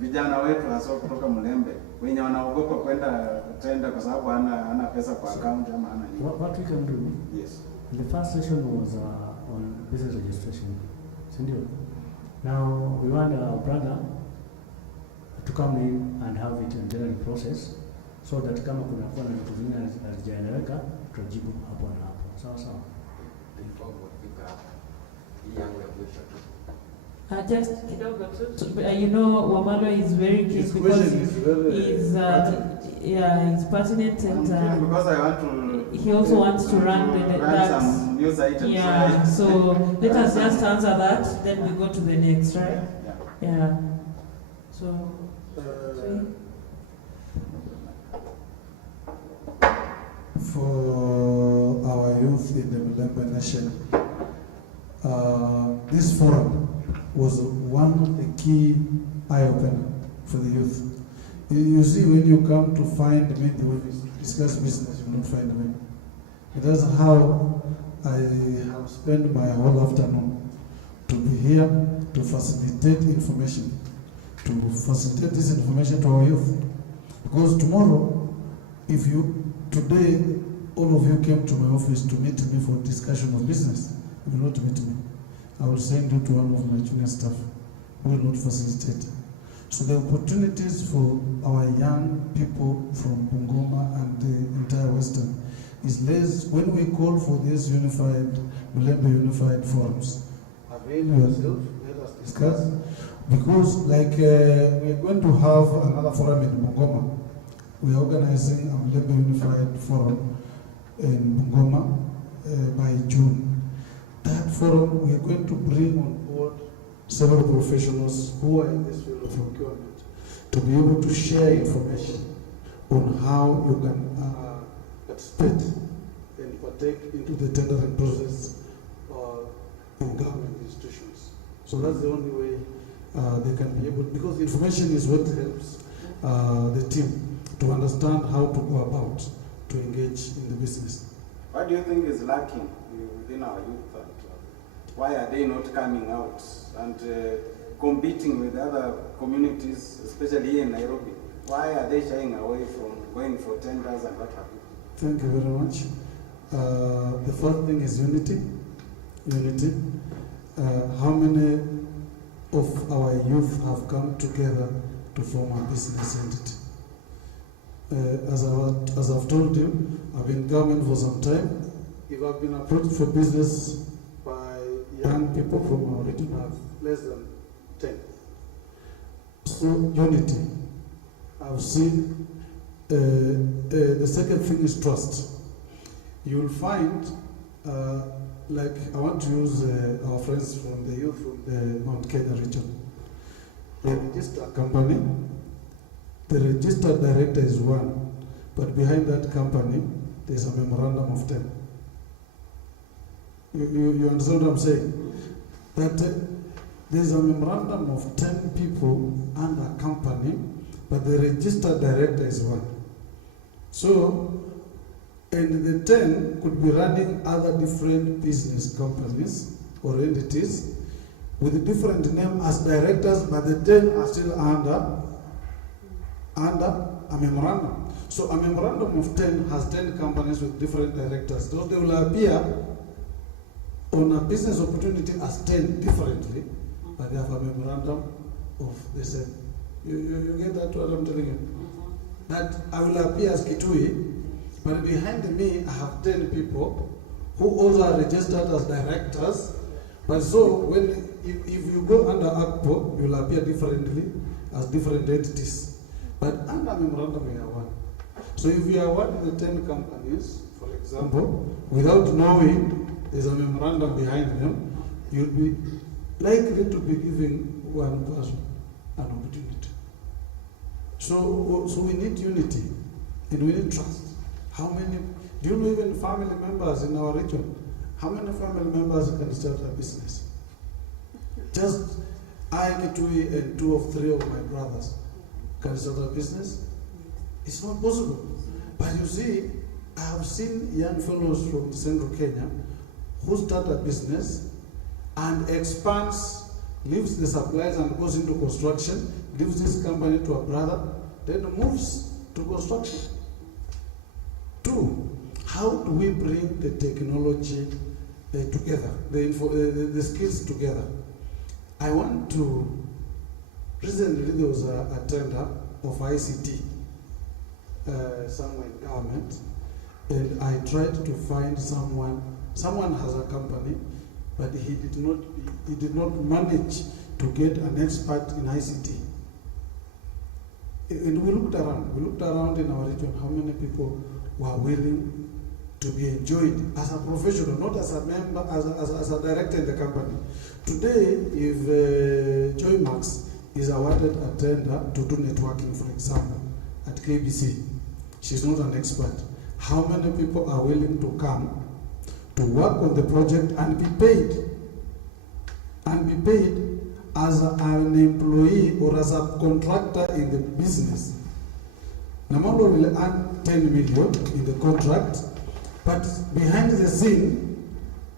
vijana wetu hasa kutoka Mulembe wenye wanaogopa kwenda tenda kwa sababu hana pesa kwa account ama hana nini? What we can do? Yes. The first session was on business registration. Now we want our brother to come in and have it in general process, so that kama kuna vitu vingine hazijaeleweka tutajibu hapo na hapo. Sawa. Just kidogo tu, Wamalwa is very keen because he's Yeah, it's pertinent, and because I want to. he also wants to run some news items. Yeah, right? so let us just answer that, then we go to the next, right? Yeah. So. For our youth in the Mulembe Nation, this forum was one of the key eye-opener for the youth. You see, when you come to find me to discuss business, you will not find me. That's how I have spent my whole afternoon to be here to facilitate information, to facilitate this information to our youth. Because tomorrow, if you, today, all of you came to my office to meet me for discussion of business, you will not meet me. I will send you to one of my junior staff who will not facilitate. So the opportunities for our young people from Bungoma and the entire Western is less. When we call for these unified, Mulembe unified forums, avail yourself, let us discuss. Because like we're going to have another forum in Bungoma. We're organizing a Mulembe unified forum in Bungoma by June. That forum, we're going to bring on board several professionals who are in this field of procurement to be able to share information on how you can participate and partake into the tendering process in government institutions. So that's the only way they can be able, because information is what helps the team to understand how to go about to engage in the business. What do you think is lacking within our youth? Why are they not coming out and competing with other communities, especially here in Nairobi? Why are they shying away from going for tenders and what have you? Thank you very much. The first thing is unity. Unity. How many of our youth have come together to form a business entity? As I've told you, I've been in government for some time. If I've been approached for business by young people from our region, I have less than 10. So unity. I've seen. The second thing is trust. You'll find, like I want to use our friends from the youth from the Mount Kenya region. They register a company. The registered director is one, but behind that company, there's a memorandum of 10. You understand what I'm saying? That there's a memorandum of 10 people and a company, but the registered director is one. So, and the 10 could be running other different business companies or entities with a different name as directors, but the 10 are still under a memorandum. So a memorandum of 10 has 10 companies with different directors. Those they will appear on a business opportunity as 10 differently, but they have a memorandum of the same. You get that what I'm telling you? That I will appear as Kitui, but behind me I have 10 people who also are registered as directors. But so if you go under ACPO, you will appear differently as different entities. But under memorandum you are one. So if you are one of the 10 companies, for example, without knowing there's a memorandum behind them, you'll be likely to be giving one person an opportunity. So we need unity and we need trust. How many, do you know even family members in our region? How many family members can start a business? Just I, Kitui, and 2 or 3 of my brothers can start a business? It's not possible. But you see, I have seen young fellows from central Kenya who start a business and expands, leaves the supplies and goes into construction, gives this company to a brother, then moves to construction. 2, how do we bring the technology together, the skills together? I want to, recently there was a tender of ICT somewhere in government, and I tried to find someone has a company, but he did not manage to get an expert in ICT. And we looked around in our region, how many people were willing to be enjoyed as a professional, not as a member, as a director in the company. Today, if Joymax is awarded a tender to do networking, for example, at KBC, she's not an expert. How many people are willing to come to work on the project and be paid? And be paid as an employee or as a contractor in the business. Namalo will earn 10 million in the contract, but behind the scene,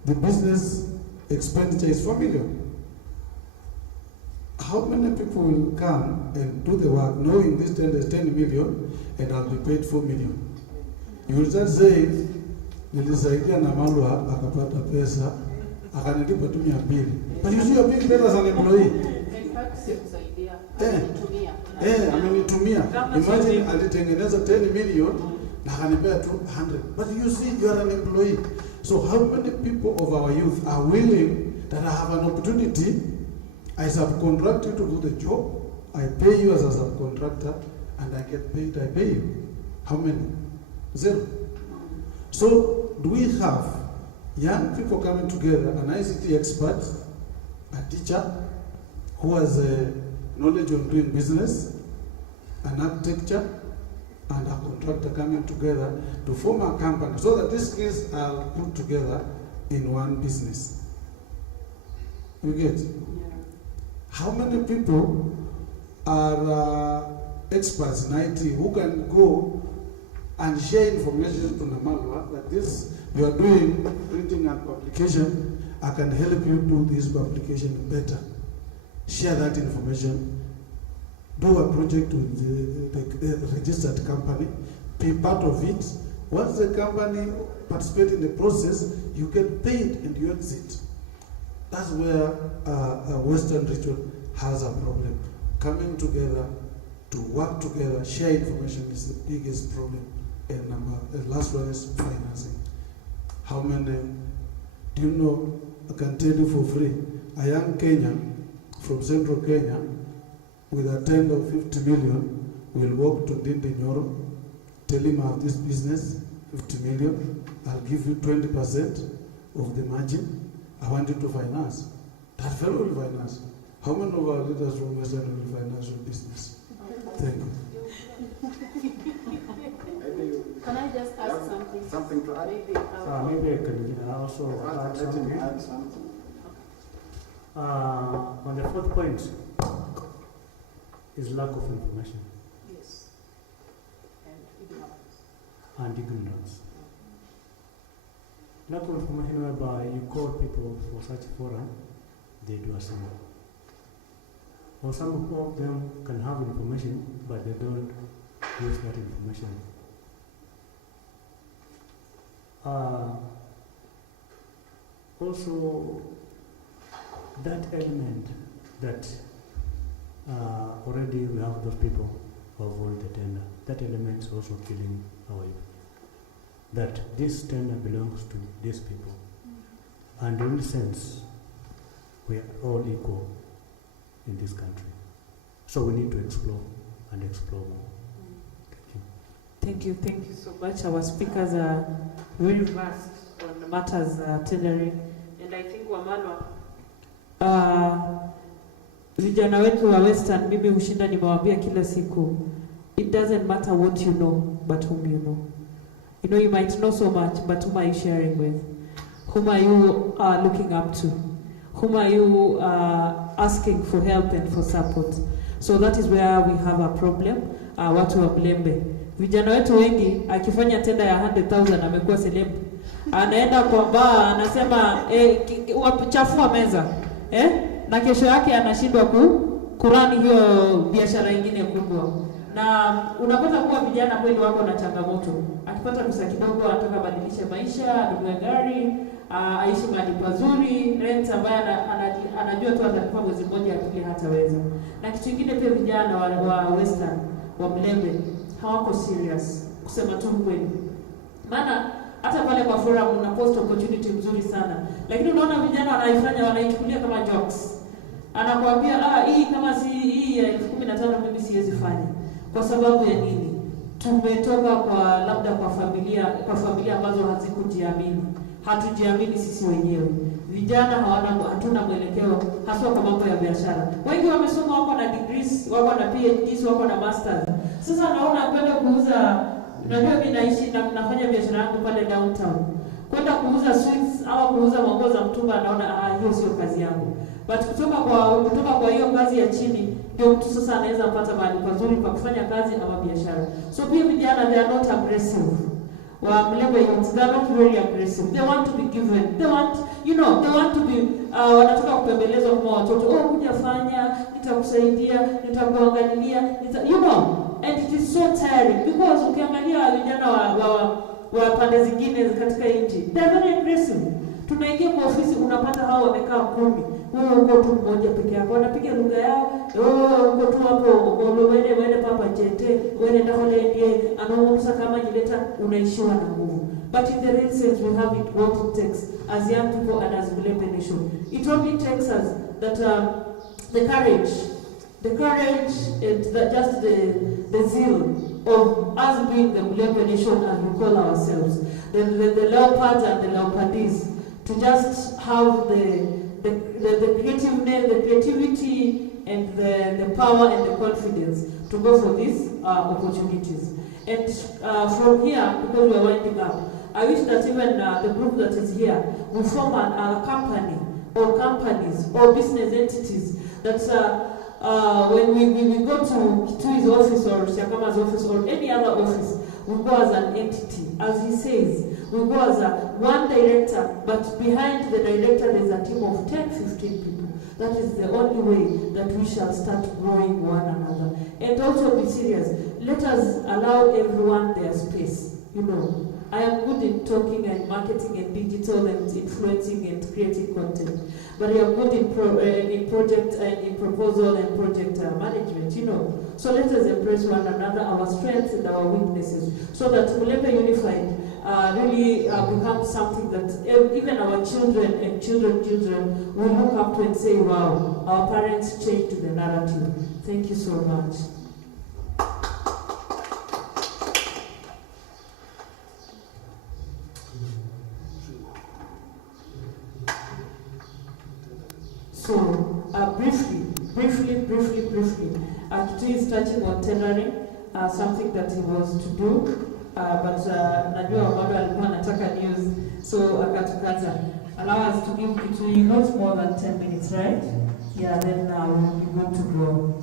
the business expenditure is 4 million. How many people will come and do the work knowing this tender is 10 million and I'll be paid 4 million? You will start saying, nilisaidia Namalo akapata pesa, akanilipa tu 200. But you see, you're being paid as an employee. Amenitumia. Imagine alitengeneza 10 million na akanipea tu 100. But you see, you are an employee. So how many people of our youth are willing that I have an opportunity, I subcontract you to do the job, I pay you as a subcontractor, and I get paid, I pay you. How many? 0. So do we have young people coming together, an ICT expert, a teacher who has a knowledge on doing business, an architecture, and a contractor coming together to form a company so that these skills are put together in one business? You get? Yeah. How many people are experts in IT who can go and share information to Namalwa that this you are doing printing and publication, I can help you do this publication better. Share that information. Do a project with the registered company. Be part of it. Once the company participates in the process, you get paid and you exit. That's where a Western region has a problem. Coming together to work together, share information is the biggest problem. And the last one is financing. How many? Do you know? I can tell you for free. A young Kenyan from central Kenya with a tender of 50 million will walk to Ndindi Nyoro, tell him I have this business, 50 million, I'll give you 20% of the margin, I want you to finance. That fellow will finance. How many of our leaders from Western will finance your business? Thank you. Can I just ask something? Something to add? Maybe I can also add something. On the fourth point is lack of information. Yes. And ignorance. Lack of information whereby you call people for such forum, they do assemble. Or some of them can have information, but they don't use that information. Also, that element that already we have those people who have won the tender, that element is also killing our youth. That this tender belongs to these people. And in a sense, we are all equal in this country. So we need to explore and explore more. Thank you so much. Our speakers are very vast on matters tendering, and I think Wamalwa, vijana wetu wa Western, mimi hushinda nimewaambia kila siku, it doesn't matter what you know, but whom you know. You know, you might know so much, but whom are you sharing with? Whom are you looking up to? Whom are you asking for help and for support? So that is where we have a problem. Watu wa Mulembe, vijana wetu wengi akifanya tenda ya 100,000 amekuwa celeb. Anaenda kwa bar anasema chafua meza. Na kesho yake anashindwa kurani hiyo biashara nyingine kubwa. Na unapata kuwa vijana kweli wako na changamoto. Akipata pesa kidogo anataka badilisha maisha, anunue gari, aishi mahali pazuri, rent ambayo anajua tu atalipa mwezi mmoja akili hataweza. Na kitu kingine pia vijana wa Western, wa Mulembe hawako serious kusema tu kweli. Maana hata pale kwa forum una post opportunity mzuri sana. Lakini unaona vijana wanaichukulia kama jokes. Anakuambia hii kama si hii ya 15,000 mimi siwezi fanya. Kwa sababu ya nini? Tumetoka labda kwa familia ambazo hazikujiamini. Hatujiamini sisi wenyewe. Vijana hatuna mwelekeo hasa kwa mambo ya biashara. Wengi wamesoma, wako na degrees, wako na PhDs, wako na masters. Sasa naona kwenda kuuza, unajua mimi nafanya biashara yangu pale downtown. Kwenda kuuza sweets au kuuza mango za mtumba, naona hiyo sio kazi yangu. But kutoka kwa hiyo kazi ya chini ndio mtu sasa anaweza kupata mahali pazuri pa kufanya kazi ama biashara. So pia vijana, they are not aggressive. Mulembe youth, they are not very aggressive. They want to be given. They want to be wanataka kupembelezwa kama watoto. Kuja fanya, nitakusaidia, nitakuangalilia, and it is so tiring because ukiangalia vijana wa pande zingine katika nchi, they are very aggressive. Tunaingia kwa ofisi, unapata hao wamekaa 10. Wewe uko tu mmoja peke yako, wanapiga lugha yao. Uko tu hapo, wewe papa jete, wewe ndio ndiye anaongoza kama jileta, unaishiwa na nguvu. But in the real sense, we have it what it takes as young people and as Mulembe nation. It only takes us that the courage and the zeal of us being the Mulembe nation as we call ourselves, the leopards and the leopardess, to just have the creativity and the power and the confidence to go for these opportunities. And from here, because we are winding up, I wish that even the group that is here will form a company or companies or business entities that when we go to his office or Shakama's office or any other office, we go as an entity. As he says, we go as one director, but behind the director there's a team of 10-15 people. That is the only way that we shall start growing one another. And also be serious. Let us allow everyone their space. I am good in talking and marketing and digital and influencing and creating content. But I am good in project and in proposal and project management, So let us embrace one another, our strengths and our weaknesses, so that Mulembe Unified really becomes something that even our children and children will look up to and say, wow, our parents changed the narrative. Thank you so much. So, briefly, Kiti is touching on tendering, something that he was to do, but najua bado alikuwa anataka news, so akatukata. Allow us to give Kiti not more than 10 minutes, right? Yeah, then we'll be good to go.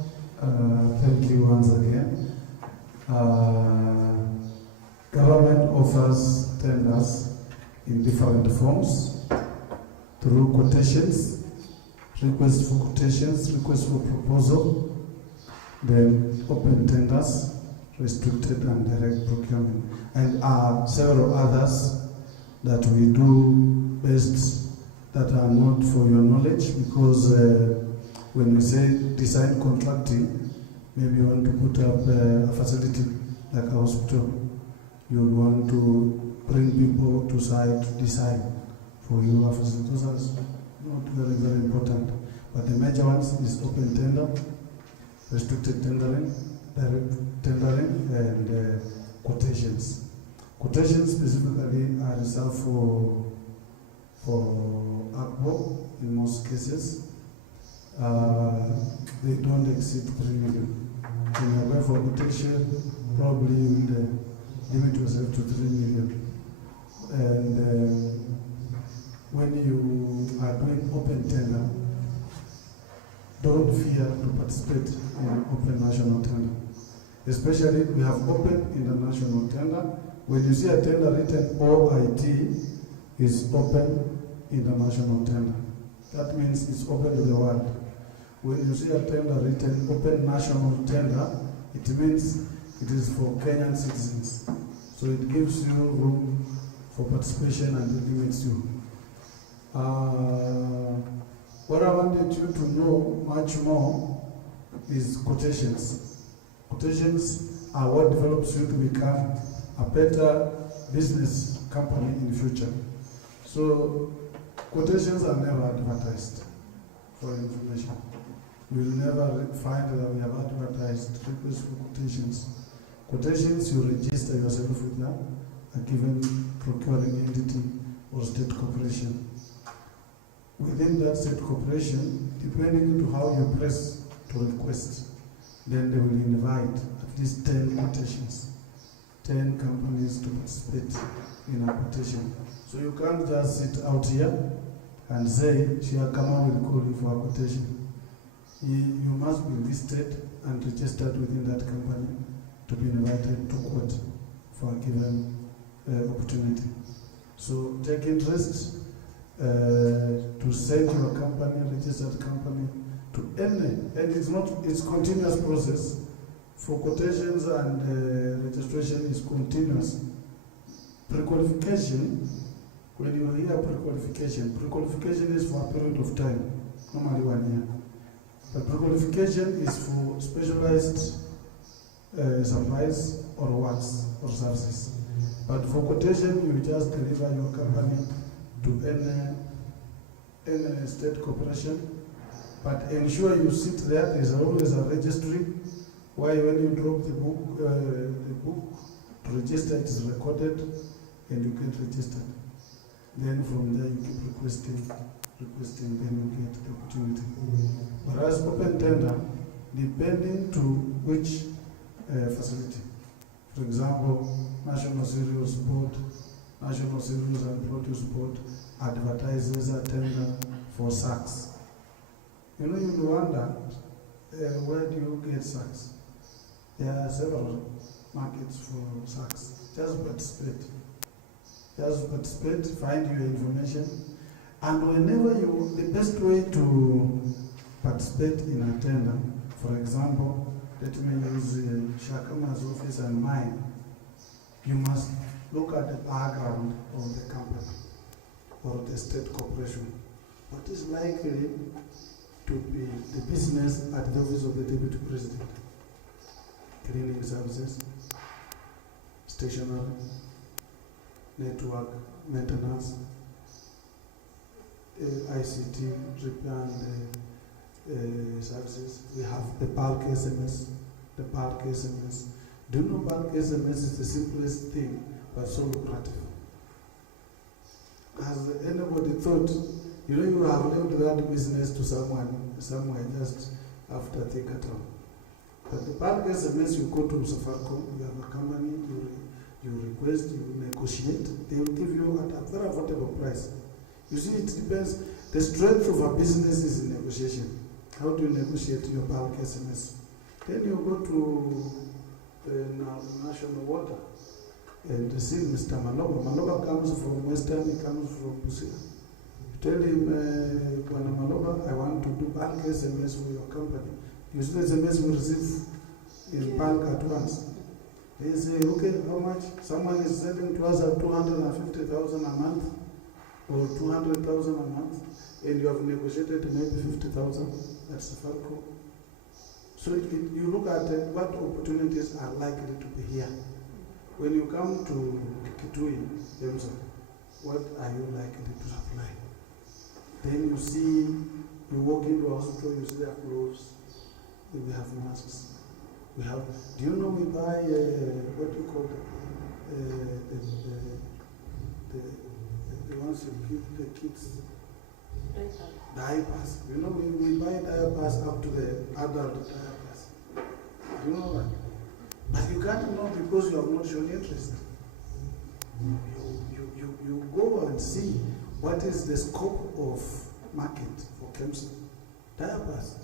Thank you once again. Government offers tenders in different forms through quotations, request for quotations, request for proposal, then open tenders, restricted and direct procurement, and several others that we do based that are not for your knowledge, because when we say design contracting, maybe you want to put up a facility like a hospital, you want to bring people to site to design for your facility. Those are not very, very important. But the major ones is open tender, restricted tendering, direct tendering, and quotations. Quotations specifically are reserved for ACBO in most cases. They don't exceed 3 million. When you apply for quotation, probably you will limit yourself to 3 million. And when you are doing open tender, don't fear to participate in open national tender. Especially we have open international tender. When you see a tender written OIT, is open international tender. That means it's open to the world. When you see a tender written open national tender, it means it is for Kenyan citizens. So it gives you room for participation and it limits you. What I wanted you to know much more is quotations. Quotations are what develops you to become a better business company in the future. So quotations are never advertised for information. You will never find that we have advertised requests for quotations. Quotations, you register yourself with a given procuring entity or state corporation. Within that state corporation, depending on how you press to request, then they will invite at least 10 quotations, 10 companies to participate in a quotation. So you can't just sit out here and say, Shia Kama will call you for a quotation. You must be listed and registered within that company to be invited to quote for a given opportunity. So take interest to send your company, registered company, to any, and it's continuous process. For quotations and registration is continuous. Pre-qualification, when you hear pre-qualification is for a period of time, normally 1 year. But pre-qualification is for specialized supplies or works or services. But for quotation, you just deliver your company to any state corporation. But ensure you sit there. There's always a registry where when you drop the book to register, it is recorded and you get registered. Then from there you keep requesting, then you get the opportunity. Whereas open tender, depending to which facility. For example, National Cereals Board, National Cereals and Produce Board advertises a tender for sacks. You know, you wonder, where do you get sacks? There are several markets for sacks. Just participate. Find your information. And whenever the best way to participate in a tender, for example, let me use Shakama's office and mine, you must look at the background of the company or the state corporation. What is likely to be the business at the office of the Deputy President? Cleaning services, stationery, network, maintenance, ICT, repair and services. We have the bulk SMS. Do you know bulk SMS is the simplest thing, but so lucrative? Has anybody thought, you have left that business to someone somewhere just after Thikatown? But the bulk SMS, you go to Safaricom, you have a company, you request, you negotiate, they will give you at a very affordable price. You see, it depends. The strength of a business is in negotiation. How do you negotiate your bulk SMS? Then you go to National Water and see Mr. Maloba. Maloba comes from Western, he comes from Busia. You tell him, Bwana Maloba, I want to do bulk SMS for your company. You see the SMS we receive in bulk at once. They say, okay, how much? Someone is selling to us at 250,000 a month or 200,000 a month, and you have negotiated maybe 50,000. That's the Falco. So you look at what opportunities are likely to be here. When you come to Kitui, what are you likely to supply? Then you see, you walk into a hospital, you see their clothes, then we have masks. We have, do you know we buy, what do you call the ones you give the kids? Diapers. You know, we buy diapers up to the adult diapers. You know what? But you can't know because you have not shown interest. You go and see what is the scope of market for KEMSA. Diapers.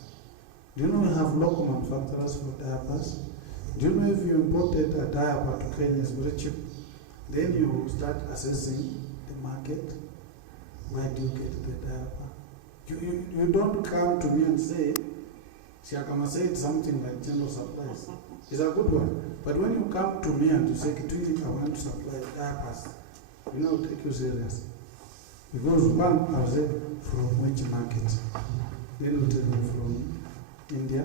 Do you know we have local manufacturers for diapers? Do you know if you imported a diaper to Kenya is very cheap? Then you start assessing the market. Where do you get the diaper? You don't come to me and say, Siakama said something like general supplies. It's a good one. But when you come to me and you say, Kitui, I want to supply diapers, I'll take you serious. Because one, I'll say, from which market? Then we tell you from India.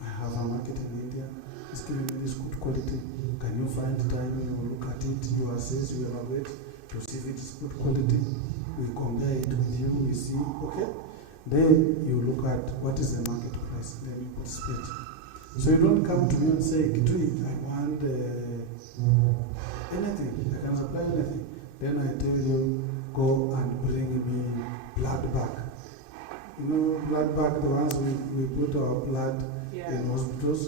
I have a market in India. It's giving me this good quality. Can you find time? You look at it, you assess, you evaluate to see if it is good quality. We compare it with you, we see, okay? Then you look at what is the market price, then you participate. So you don't come to me and say, Kitui, I want anything, I can supply anything. Then I tell you, go and bring me blood bag. You know, blood bag, the ones we put our blood in hospitals.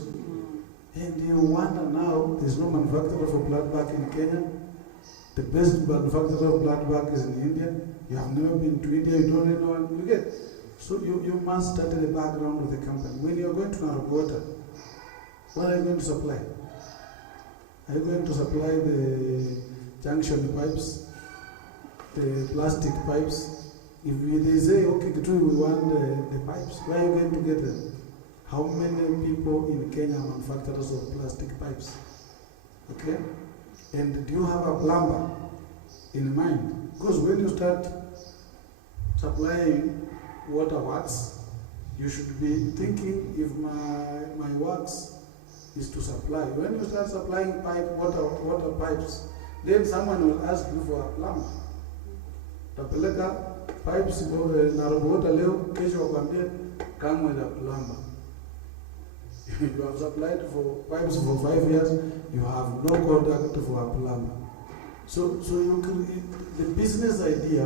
And you wonder now, there's no manufacturer for blood bag in Kenya. The best manufacturer of blood bag is in India. You have never been to India, you don't really know what you get. So you must study the background of the company. When you are going to Narugota, what are you going to supply? Are you going to supply the junction pipes, the plastic pipes? If they say, okay, we want the pipes, where are you going to get them? How many people in Kenya are manufacturers of plastic pipes? Okay? And do you have a plumber in mind? Because when you start supplying water works, you should be thinking if my works is to supply. When you start supplying water pipes, then someone will ask you for a plumber. Tapeleka pipes Narugota leo, kesho wakwambie come with a plumber. You have supplied for pipes for 5 years, you have no contact for a plumber. So you can, the business idea,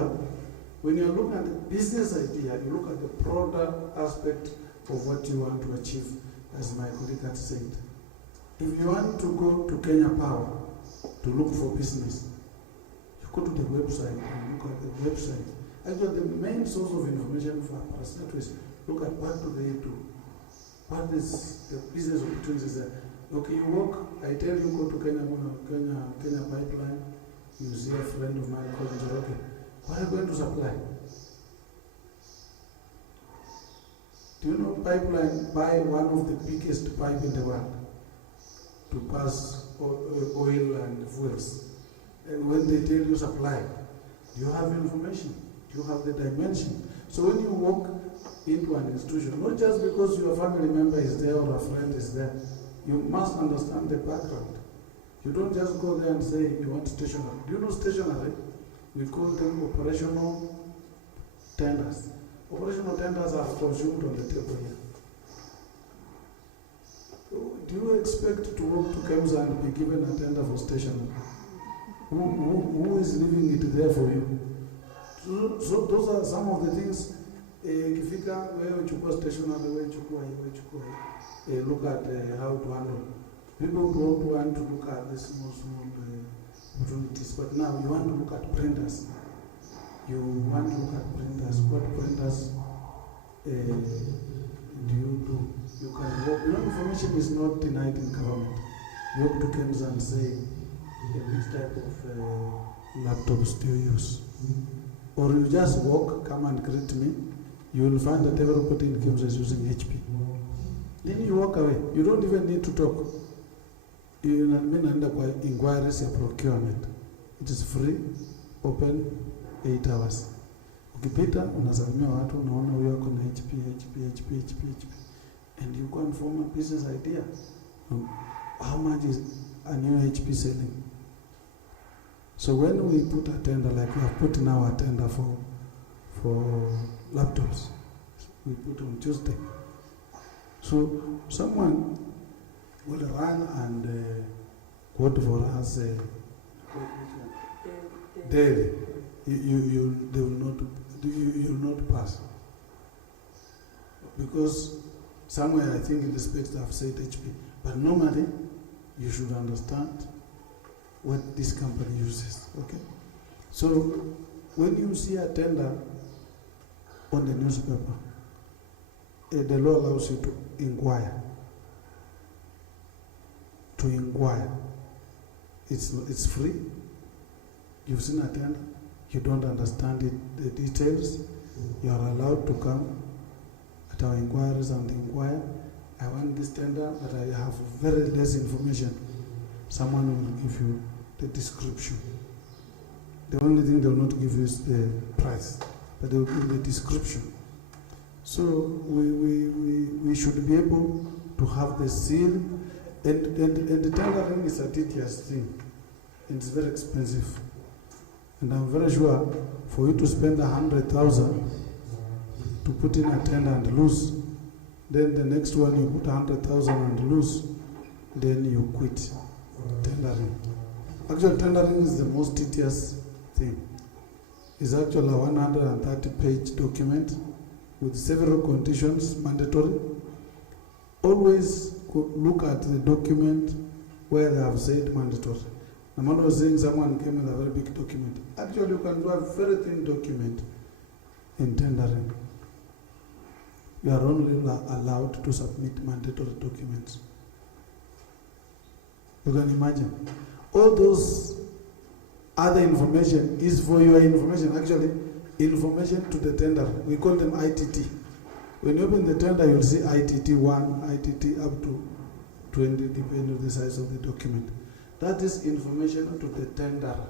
when you're looking at the business idea, you look at the broader aspect of what you want to achieve, as my colleague had said. If you want to go to Kenya Power to look for business, you go to the website and look at the website. Actually, the main source of information for a parastatal is look at what do they do. What is the business opportunities there? Okay, you walk, I tell you go to Kenya Pipeline, you see a friend of mine called Njoroge. What are you going to supply? Do you know Pipeline buy one of the biggest pipe in the world to pass oil and fuels? And when they tell you supply, do you have information? Do you have the dimension? So when you walk into an institution, not just because your family member is there or a friend is there, you must understand the background. You don't just go there and say you want stationery. Do you know stationery? We call them operational tenders. Operational tenders are consumed on the table here. Do you expect to walk to Kemsa and be given a tender for stationery? Who is leaving it there for you? So those are some of the things. Kifika wewe chukua stationery, wewe chukua hii, look at how to handle. People don't want to look at the small opportunities, but now you want to look at printers. You want to look at printers. What printers do you do? You can work. You know, information is not denied in government. You walk to Kemsa and say, which type of laptops do you use? Or you just walk, come and greet me. You will find that everybody in Kemsa is using HP. Then you walk away. You don't even need to talk. You inquiries your procurement. It is free, open, 8 hours. Ukipita unasalimia watu, unaona huyo ako na HP, and you go and form a business idea. How much is a new HP selling? So when we put a tender, like we have put now a tender for laptops, we put on Tuesday. So someone will run and quote for us daily. You will not pass, because somewhere I think in the specs I've said HP, but normally you should understand what this company uses. Okay, so when you see a tender on the newspaper, the law allows you to inquire. It's free. You've seen a tender, you don't understand the details, you are allowed to come at our inquiries and inquire. I want this tender, but I have very less information. Someone will give you the description. The only thing they will not give you is the price, but they will give the description. So we should be able to have the seal, and the tendering is a tedious thing, and it's very expensive. And I'm very sure for you to spend 100,000 to put in a tender and lose. Then the next one you put 100,000 and lose. Then you quit tendering. Actually, tendering is the most tedious thing. It's actually a 130-page document with several conditions, mandatory. Always look at the document where they have said mandatory. The man was saying someone came with a very big document. Actually, you can do a very thin document in tendering. You are only allowed to submit mandatory documents. You can imagine. All those other information is for your information. Actually, information to the tender. We call them ITT. When you open the tender, you'll see ITT 1, ITT up to 20, depending on the size of the document. That is information to the tenderer.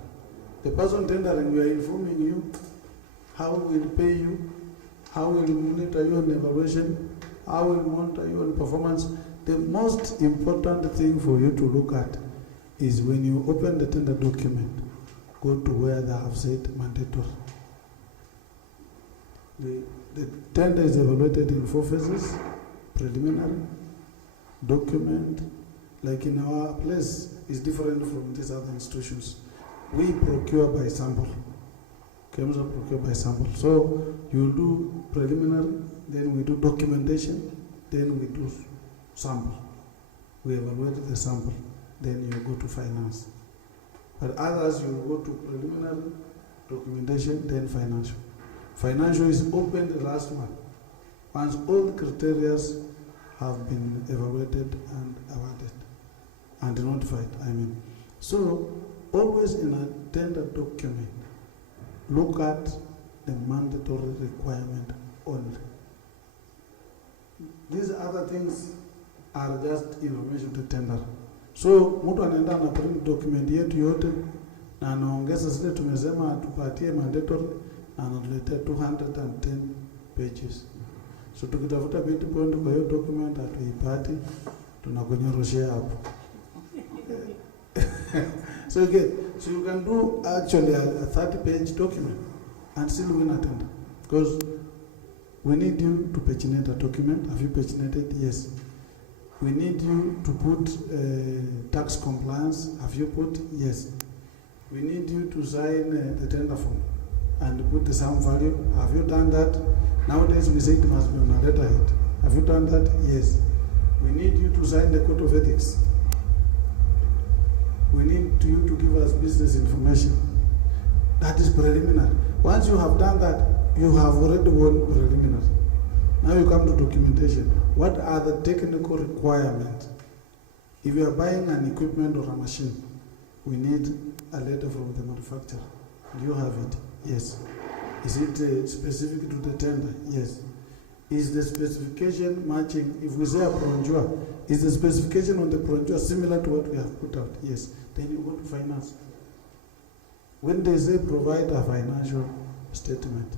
The person tendering, we are informing you how we will pay you, how we will monitor you on evaluation, how we will monitor you on performance. The most important thing for you to look at is when you open the tender document, go to where they have said mandatory. The tender is evaluated in 4 phases: preliminary, document. Like in our place, is different from these other institutions. We procure by sample. KEMSA procure by sample. So you do preliminary, then we do documentation, then we do sample. We evaluate the sample, then you go to finance. But others, you go to preliminary, documentation, then financial. Financial is open the last one. Once all the criteria have been evaluated and awarded and notified, So, always in a tender document, look at the mandatory requirement only. These other things are just information to tender. So, mtu anaenda na print document yetu yote na anaongeza zile tumesema tupatie mandatory na anatuletea 210 pages. So tukitafuta bit point kwa hiyo document hatuipati, tunakunyoroshea hapo. So you can do actually a 30-page document and still win a tender. Because we need you to paginate a document. Have you paginated? Yes. We need you to put tax compliance. Have you put? Yes. We need you to sign the tender form and put the sum value. Have you done that? Nowadays we say it must be on a letterhead. Have you done that? Yes. We need you to sign the code of ethics. We need you to give us business information. That is preliminary. Once you have done that, you have already won preliminary. Now you come to documentation. What are the technical requirements? If you are buying an equipment or a machine, we need a letter from the manufacturer. Do you have it? Yes. Is it specific to the tender? Yes. Is the specification matching? If we say a pronjua, is the specification on the pronjua similar to what we have put out? Yes. Then you go to finance. When they say provide a financial statement,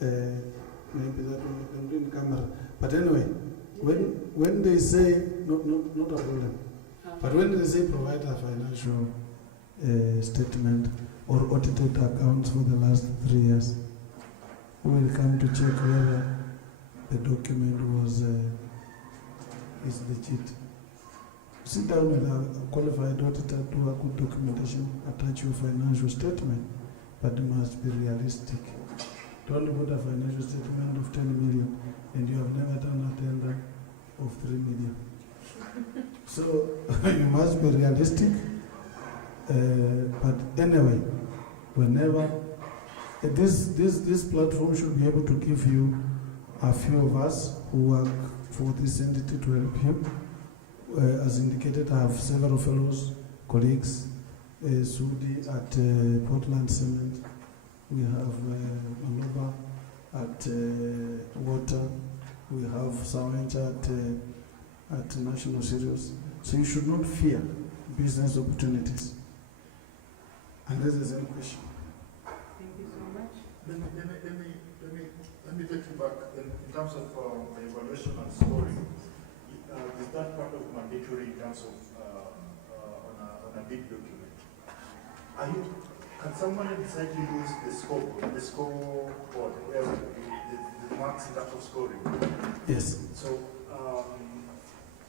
maybe that one you can do in camera. But anyway, when they say, not a problem, but when they say provide a financial statement or audited accounts for the last 3 years, we will come to check whether the document was is legit. Sit down with a qualified auditor, do a good documentation, attach your financial statement, but it must be realistic. Don't put a financial statement of 10 million and you have never done a tender of 3 million. So you must be realistic. But anyway, whenever this platform should be able to give you a few of us who work for this entity to help you. As indicated, I have several fellows, colleagues, Sudi at Portland Cement. We have Maloba at Water. We have Sawencha at National Serious. So you should not fear business opportunities. Unless there's any question. Thank you so much. Let me take you back in terms of the evaluation and scoring. Is that part of mandatory in terms of on a big document? Can someone decide to use the scoreboard where the marks in terms of scoring. Yes. So,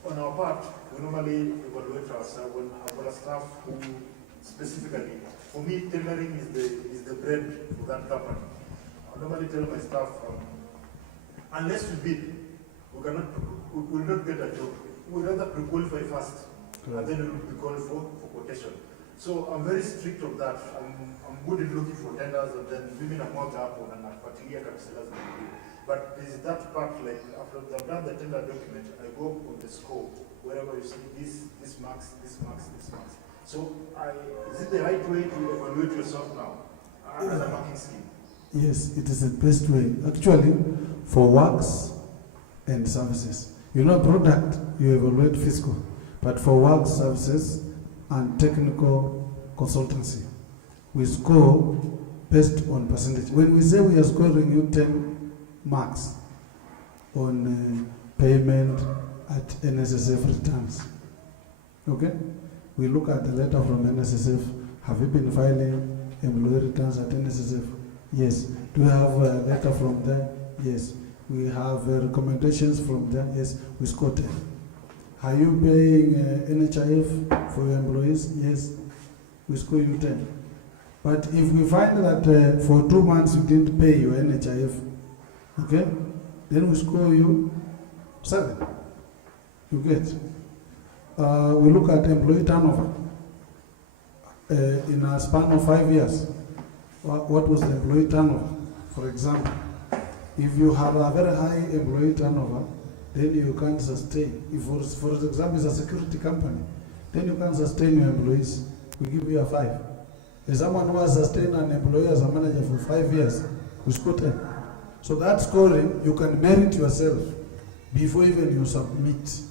on our part, we normally evaluate ourselves when our staff who specifically, for me, tailoring is the bread for that company. I normally tell my staff, unless we bid, we will not get a job. We rather pre-qualify first, and then we will be called for quotation. So I'm very strict on that. I'm good in looking for tenders, and then mimi namwaga hapo na nafuatilia kabisa lazima nijue. But there's that part, like after I've done the tender document, I go on the scope, wherever you see this marks, this marks, this marks. So is it the right way to evaluate yourself now as a marking scheme? Yes, it is the best way. Actually, for works and services. You know, product, you evaluate fiscal. But for work, services, and technical consultancy, we score based on percentage. When we say we are scoring you 10 marks on payment at NSSF returns, okay? We look at the letter from NSSF. Have you been filing employee returns at NSSF? Yes. Do you have a letter from there? Yes. We have recommendations from there. Yes. We score 10. Are you paying NHIF for your employees? Yes. We score you 10. But if we find that for 2 months you didn't pay your NHIF, okay, then we score you 7. You get. We look at employee turnover. In a span of 5 years, what was the employee turnover? For example, if you have a very high employee turnover, then you can't sustain. If, for example, it's a security company, then you can't sustain your employees. We give you a 5. If someone who has sustained an employee as a manager for 5 years, we score 10. So that scoring, you can merit yourself before even you submit.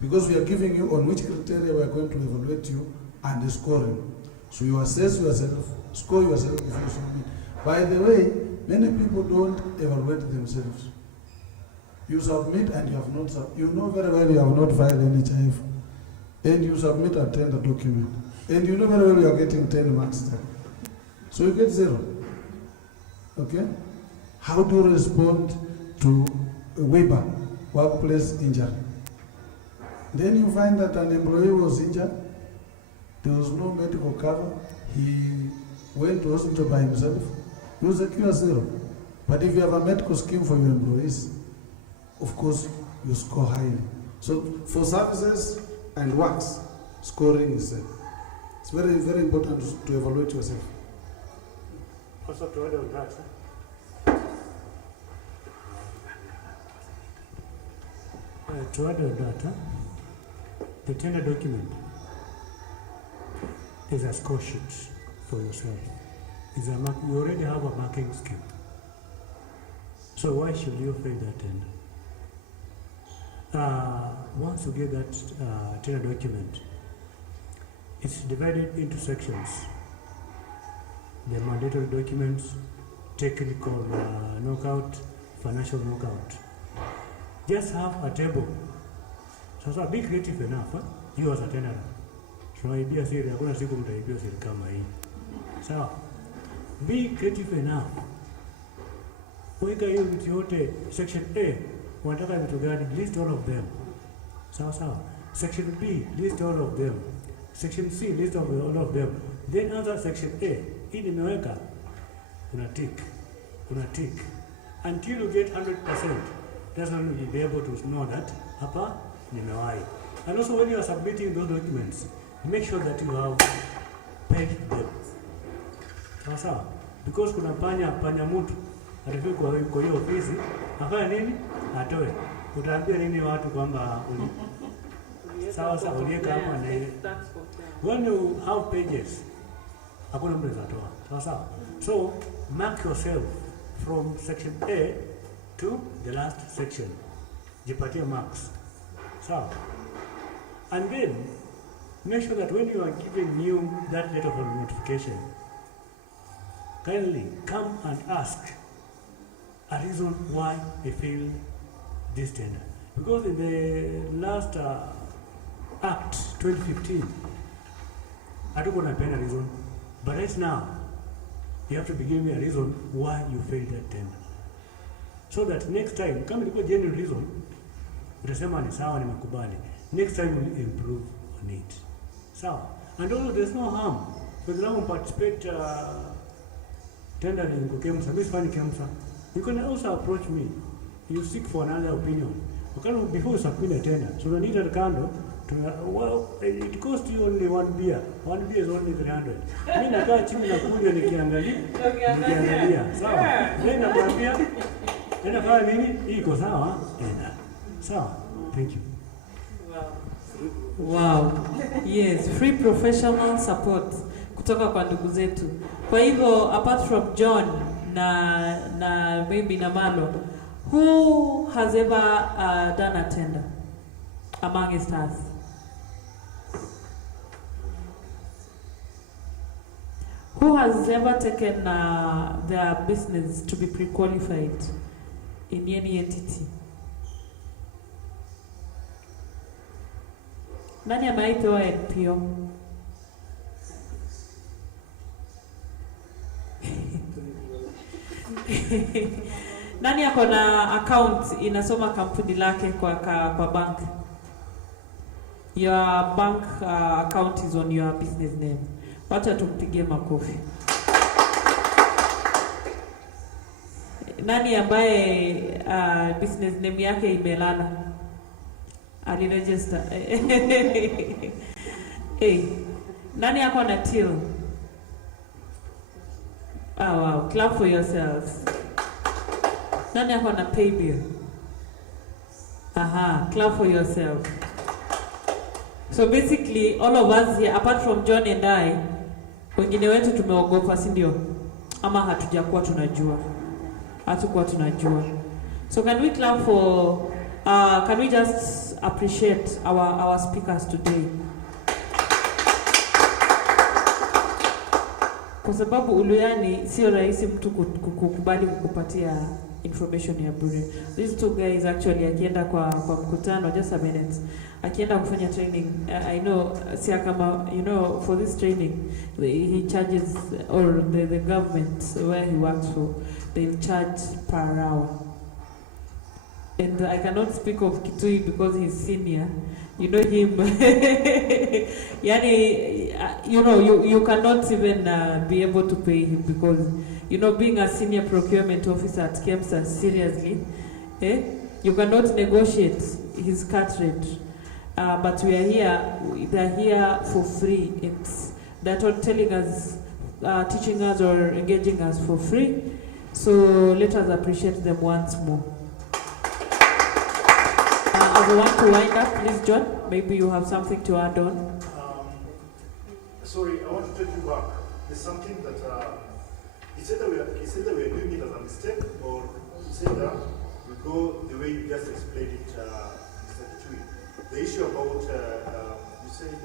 Because we are giving you on which criteria we are going to evaluate you and the scoring. So you assess yourself, score yourself before you submit. By the way, many people don't evaluate themselves. You submit and you have not you know very well you have not filed any NHIF, and you submit a tender document, and you know very well you are getting 10 marks there. So you get 0. Okay? How do you respond to a waiver, workplace injury? Then you find that an employee was injured, there was no medical cover, he went to hospital by himself, you secure 0. But if you have a medical scheme for your employees, of course, you score highly. So for services and works, scoring is it's very, very important to evaluate yourself. Also to add on that, the tender document is a score sheet for yourself. You already have a marking scheme. So why should you fail that tender? Once you get that tender document, it's divided into sections. The mandatory documents, technical knockout, financial knockout. Just have a table. So be creative enough. You as a tenor. Tunaibia siri, hakuna siku mtaibia siri kama hii. Sawa? Be creative enough. Weka hiyo vitu yote, section A, wanataka vitu gani? List all of them. Sawa sawa. Section B, list all of them. Section C, list all of them. Then answer section A. Hii nimeweka. Una tick. Until you get 100%. That's when you'll be able to know that hapa nimewahi. And also when you are submitting those documents, make sure that you have paid them. Sawa? Because kuna panya mtu atafika kwa hiyo ofisi, afanya nini? Atoe. Utaambia nini watu kwamba sawa ulieka hapa na ile. When you have pages, hakuna mtu atatoa. Sawa? So mark yourself from section A to the last section. Jipatie marks. So, and then make sure that when you are giving you that letter of notification, kindly come and ask a reason why they failed this tender. Because in the last Act 2015, I don't want to pay a reason, but right now, you have to be giving me a reason why you failed that tender. so that next time kama ilikuwa genuine reason utasema ni sawa, nimekubali. Next time we'll improve on it. Sawa. And also there's no harm. For example, participate tendering kwa KEMSA. Mimi sifanyi KEMSA. You can also approach me. You seek for another opinion. Before you submit a tender, so you need a candle. Well, it costs you only one beer. One beer is only 300. Mimi nakaa chini na kunywa nikiangalia. Sawa. Mimi nakwambia fanya nini? Hii iko sawa? Sawa. Thank you. Wow. Yes, free professional support kutoka kwa ndugu zetu. Kwa hivyo apart from John na maybe na Malo, who has ever done a tender among us? Who has ever taken their business to be pre-qualified in any entity? Nani amepewa NPO? Nani ako na account inasoma kampuni lake kwa bank? Your bank account is on your business name. Wacha tumpigie makofi. Nani ambaye business name yake imelala? Aliregister. Hey, nani ako na till? Oh wow, clap for yourselves. Nani ako na pay bill? Aha, clap for yourself. So basically all of us here apart from John and I, wengine wetu tumeogopa, si ndio? Ama hatujakuwa tunajua. Hatukuwa tunajua. So can we clap for can we just appreciate our speakers today? Kwa sababu Uluyani sio rahisi mtu kukubali kukupatia information ya bure. These two guys actually akienda kwa mkutano, just a minute, akienda kufanya training, I know sia kama, you know, for this training he charges, or the government where he works for, they'll charge per hour. And I cannot speak of Kitui because he's senior. You know him. Yani, you know, you cannot even be able to pay him because, you know, being a senior procurement officer at KEMSA, seriously, you cannot negotiate his cut rate. But we are here, they're here for free. They're not telling us, teaching us or engaging us for free. So let us appreciate them once more. As we want to wind up, please, John, maybe you have something to add on. Sorry, I want to take you back. There's something that it's either we are doing it as a mistake, or it's either we go the way you just explained it, Mr. Kitui. The issue about you said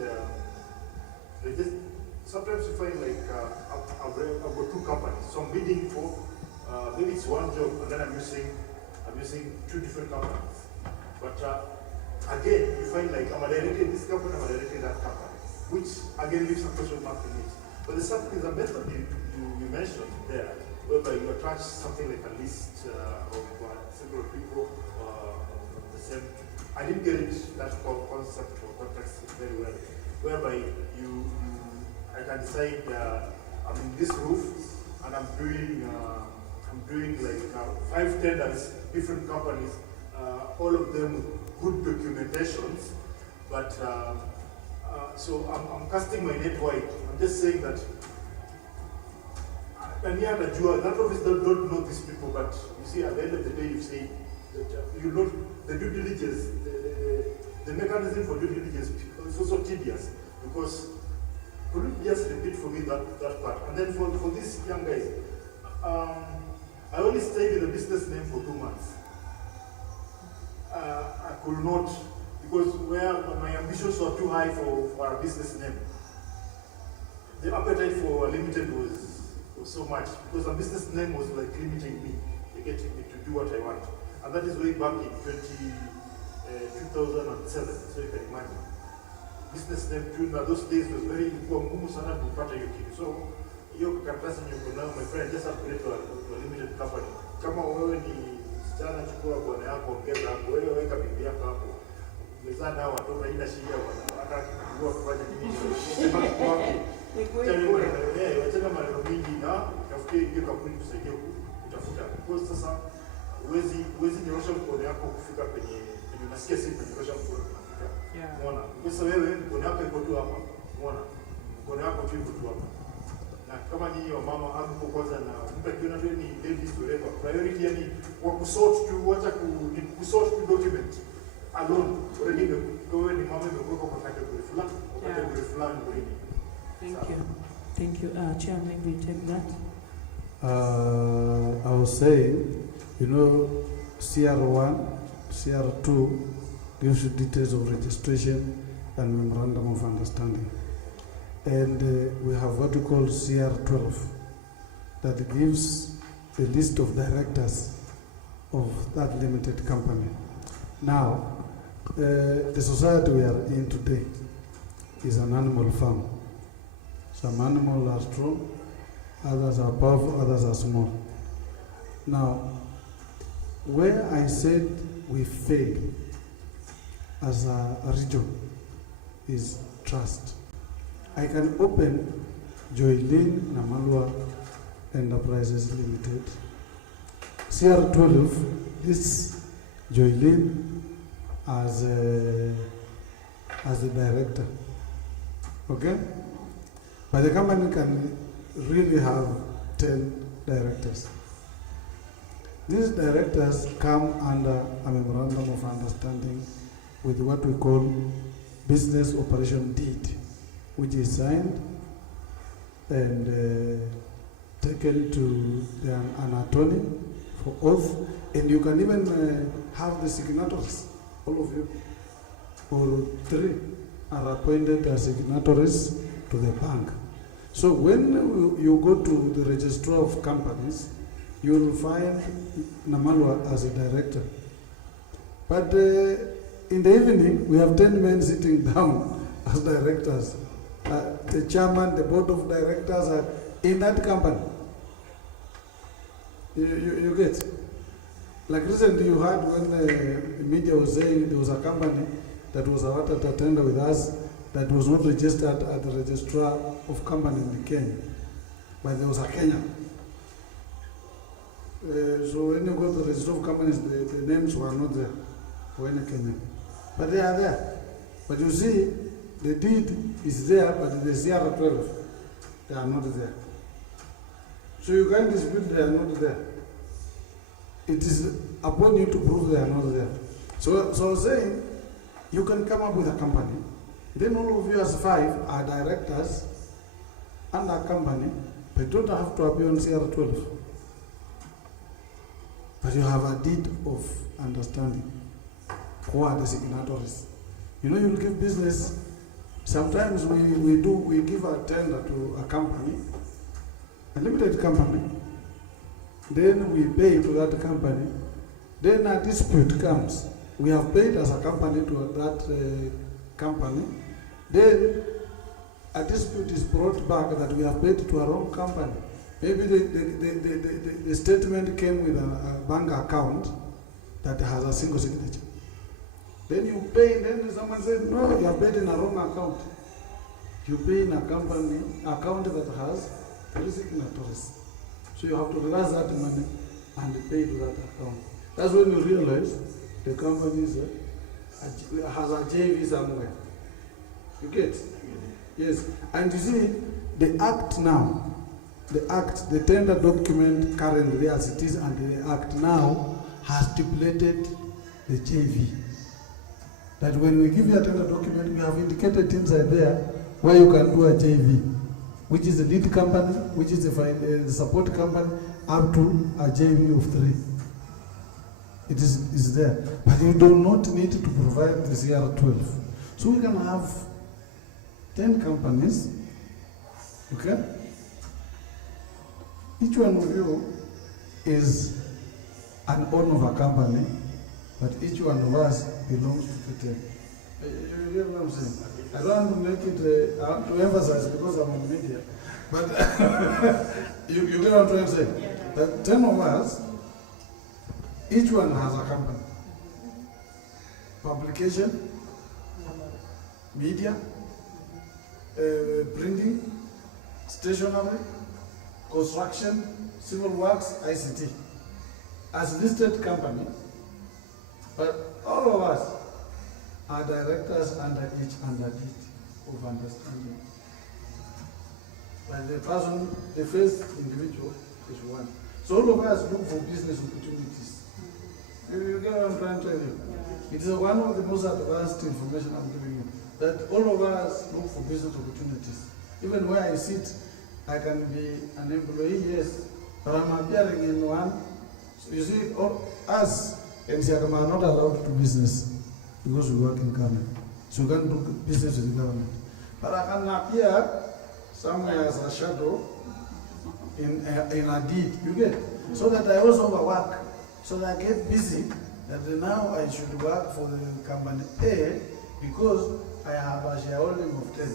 sometimes you find like I've got two companies, so I'm bidding for maybe it's one job, and then I'm using two different companies. But again, you find like I'm a director in this company, I'm a director in that company, which again leaves a question mark in it. But there's something, the method you mentioned there, whereby you attach something like a list of several people of the same. I didn't get it, that concept or context very well, whereby I can decide I'm in this roof and I'm doing like 5 tenders, different companies, all of them with good documentations, but so I'm casting my net wide. I'm just saying that that office don't know these people, but you see at the end of the day you say that you know the due diligence, the mechanism for due diligence is also tedious, because could you just repeat for me that part? And then for these young guys, I only stayed in the business name for 2 months. I could not, because where my ambitions were too high for a business name. The appetite for a limited was so much, because a business name was like limiting me, getting me to do what I want. And that is way back in 2007, so you can imagine. Business name too, those days was very important. So you can trust in your now, my friend, just upgrade to a limited company. Kama wewe ni msichana chukua bwana yako ongeza hapo, wewe weka bibi yako hapo. Mezana hao watoto haina shida bwana. Hata kujua kufanya nini. Wachana maneno mingi na tafutie hiyo kampuni kusaidia kutafuta. Kwa sasa uwezi nyorosha mkono yako kufika kwenye unasikia sifa nyorosha mkono kufika. Umeona? Kwa sasa wewe mkono yako iko tu hapa. Umeona? Mkono yako tu iko tu hapa. Na kama nyinyi wa mama hapo kwanza na mtu akiona tu ni ladies whatever. Priority yani wa kusort tu wacha kusort tu document alone. Already kwa wewe ni mama umekuwa kwa category fulani, kwa category fulani already. Thank you. Chair, maybe take that. I was saying, you know, CR1, CR2 gives you details of registration and memorandum of understanding. And we have what we call CR12 that gives a list of directors of that limited company. Now, the society we are in today is an animal farm. Some animals are strong, others are powerful, others are small. Now, where I said we fail as a region is trust. I can open Joylin Namalwa Enterprises Limited. CR12, this Joylin as the director. Okay? But the company can really have 10 directors. These directors come under a memorandum of understanding with what we call business operation deed, which is signed and taken to an attorney for oath, and you can even have the signatories, all of you, or 3 are appointed as signatories to the bank. So when you go to the registrar of companies, you will find Namalwa as a director. But in the evening, we have 10 men sitting down as directors. The chairman, the board of directors are in that company. You get? Like recently you heard when the media was saying there was a company that was about to tender with us that was not registered at the registrar of company in Kenya. But there was a Kenya. So when you go to the registrar of companies, the names were not there for any Kenya. But they are there. But you see, the deed is there, but the CR12, they are not there. So you can't dispute they are not there. It is upon you to prove they are not there. So saying, you can come up with a company, then all of you as 5 are directors and a company, but you don't have to appear on CR12. But you have a deed of understanding. Who are the signatories? You know, you'll give business. Sometimes we give a tender to a company, a limited company. Then we pay to that company. Then a dispute comes. We have paid as a company to that company. Then a dispute is brought back that we have paid to our own company. Maybe the statement came with a bank account that has a single signature. Then you pay, then someone says, no, you are paid in a wrong account. You pay in a company account that has 3 signatories. So you have to reverse that money and pay to that account. That's when you realize the company has a JV somewhere. You get? Yes. And you see, the act now, the tender document currently as it is, and the act now has stipulated the JV. That when we give you a tender document, we have indicated inside there where you can do a JV, which is the lead company, which is the support company, up to a JV of 3. It is there. But you do not need to provide the CR12. So we can have 10 companies, okay? Each one of you is an owner of a company, but each one of us belongs to the 10. You hear what I'm saying? I don't want to make it, to emphasize because I'm on media, but you get what I'm trying to say? That 10 of us Each one has a company. Publication, media, printing, stationery, construction, civil works, ICT. As listed company, but all of us are directors under each of understanding. But the person, the first individual is one. So all of us look for business opportunities. You get what I'm trying to tell you? It is one of the most advanced information I'm giving you. That all of us look for business opportunities. Even where I sit, I can be an employee, yes, but I'm appearing in one. So you see, all us and Siakama are not allowed to do business because we work in government. So we can't do business with the government. But I can appear somewhere as a shadow in a deed, you get? So that I also overwork. So that I get busy, that now I should work for the company A because I have a shareholding of 10.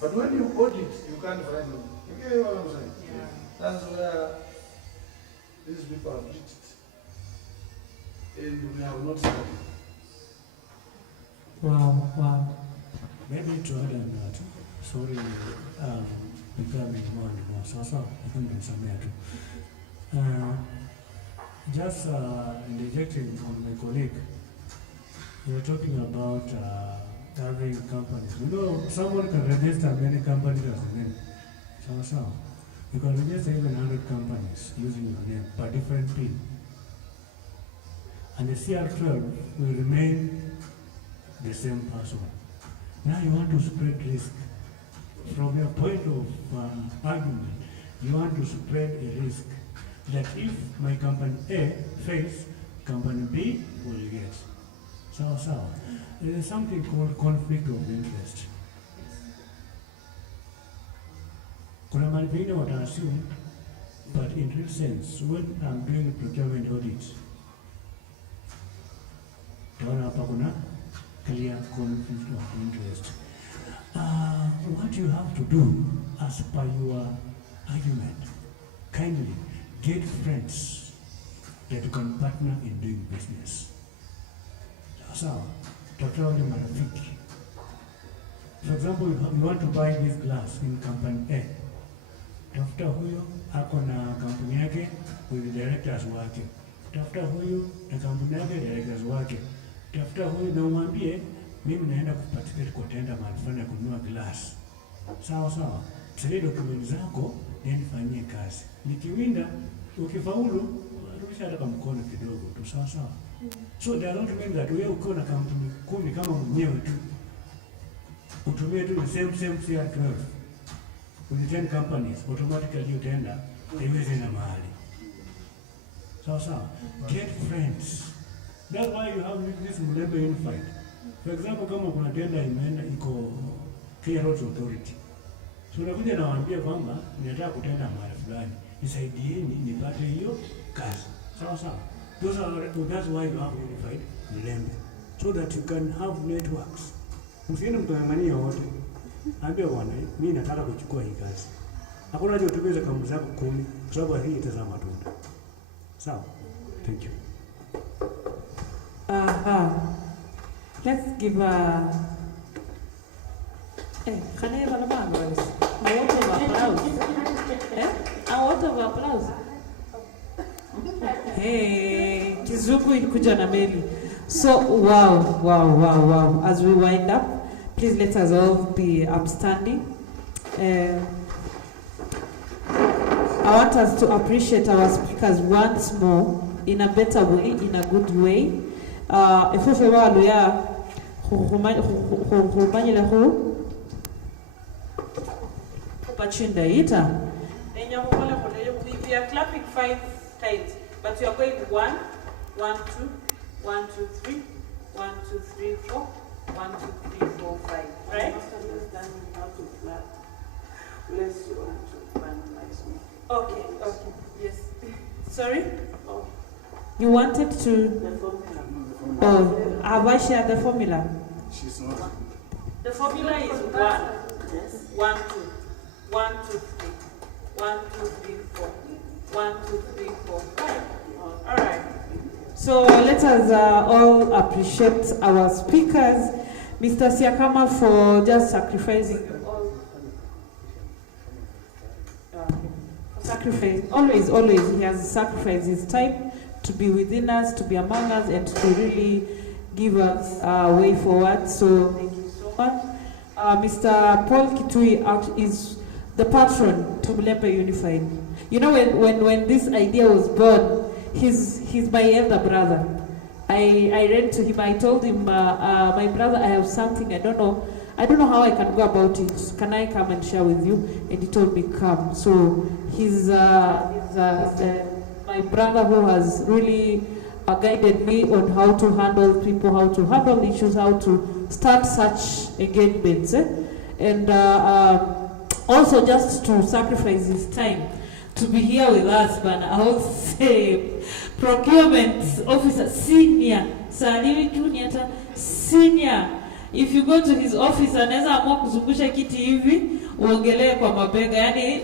But when you audit, you can't find them. You get what I'm saying? Yeah. That's where these people have reached. And we have not started. Wow, wow. Maybe to add on that, sorry, becoming more and more. So, I think there's some there. Just interjecting on my colleague, we were talking about having companies. You know, someone can register many companies as a name. So, you can register even 100 companies using your name, but different PIN. And the CR12 will remain the same password. Now you want to spread risk. From your point of argument, you want to spread a risk that if my company A fails, company B will get. So, there is something called conflict of interest. Kuna mahali pengine wata assume, but in real sense, when I'm doing procurement audits, taona hapa kuna clear conflict of interest. What you have to do, as per your argument, kindly get friends that you can partner in doing business. Sawa, tafuta wale marafiki. For example, you want to buy this glass in company A. Tafuta huyo ako na kampuni yake with directors wake. Tafuta huyo na kampuni yake directors wake. Tafuta huyo na umwambie mimi naenda kuparticipate kwa tenda mahali fulani ya kununua glass. Sawa. Tuseme dokumenti zako ndio fanyie kazi. Nikiwinda ukifaulu rudisha hata mkono kidogo tu sawa. So they don't mean that wewe uko na kampuni 10 kama mwenyewe tu. Utumie tu the same CR12. With 10 companies, automatically utaenda iweze na mahali. Sawa. Get friends. That's why you have this Mulembe Unified. For example, kama kuna tenda imeenda iko Clear Roads Authority. So unakuja na waambia kwamba ninataka kutenda mahali fulani. Nisaidieni nipate hiyo kazi. Sawa. That's why you have Unified Mulembe. So that you can have networks. Msiende mtangania wote. Ambia bwana, mimi nataka kuchukua hii kazi. Hakuna haja utumie kampuni zako 10 kwa sababu hii itazaa matunda. Sawa. Thank you. Let's give a can I have a applause? A word of applause. A word of applause. Hey, Kizuku ilikuja na meli. So wow. As we wind up, please let us all be upstanding. I want us to appreciate our speakers once more in a better way, in a good way. If we we are clapping 5 times, but we are going 1, 1, 2, 1, 2, 3, 1, 2, 3, 4, 1, 2, 3, 4, 5. Right? Okay. Yes. Sorry? You wanted to... Oh, have I shared the formula? She's not. The formula is 1, 1, 2, 1, 2, 3, 1, 2, 3, 4, 1, 2, 3, 4, 5. All right. So let us all appreciate our speakers. Mr. Siakama for just sacrificing sacrifice. Always he has sacrificed his time to be within us, to be among us, and to really give us a way forward. So thank you so much. Mr. Paul Kitui is the patron to Mulembe Unified. You know, when this idea was born, he's my elder brother. I ran to him. I told him, my brother, I have something. I don't know how I can go about it. Can I come and share with you? And he told me, come. So he's my brother who has really guided me on how to handle people, how to handle issues, how to start such engagements. And also just to sacrifice his time to be here with us, but I would say procurement officer, senior, senior. If you go to his office, anaweza amua kuzungusha kiti hivi, uongelee kwa mabega. Yani,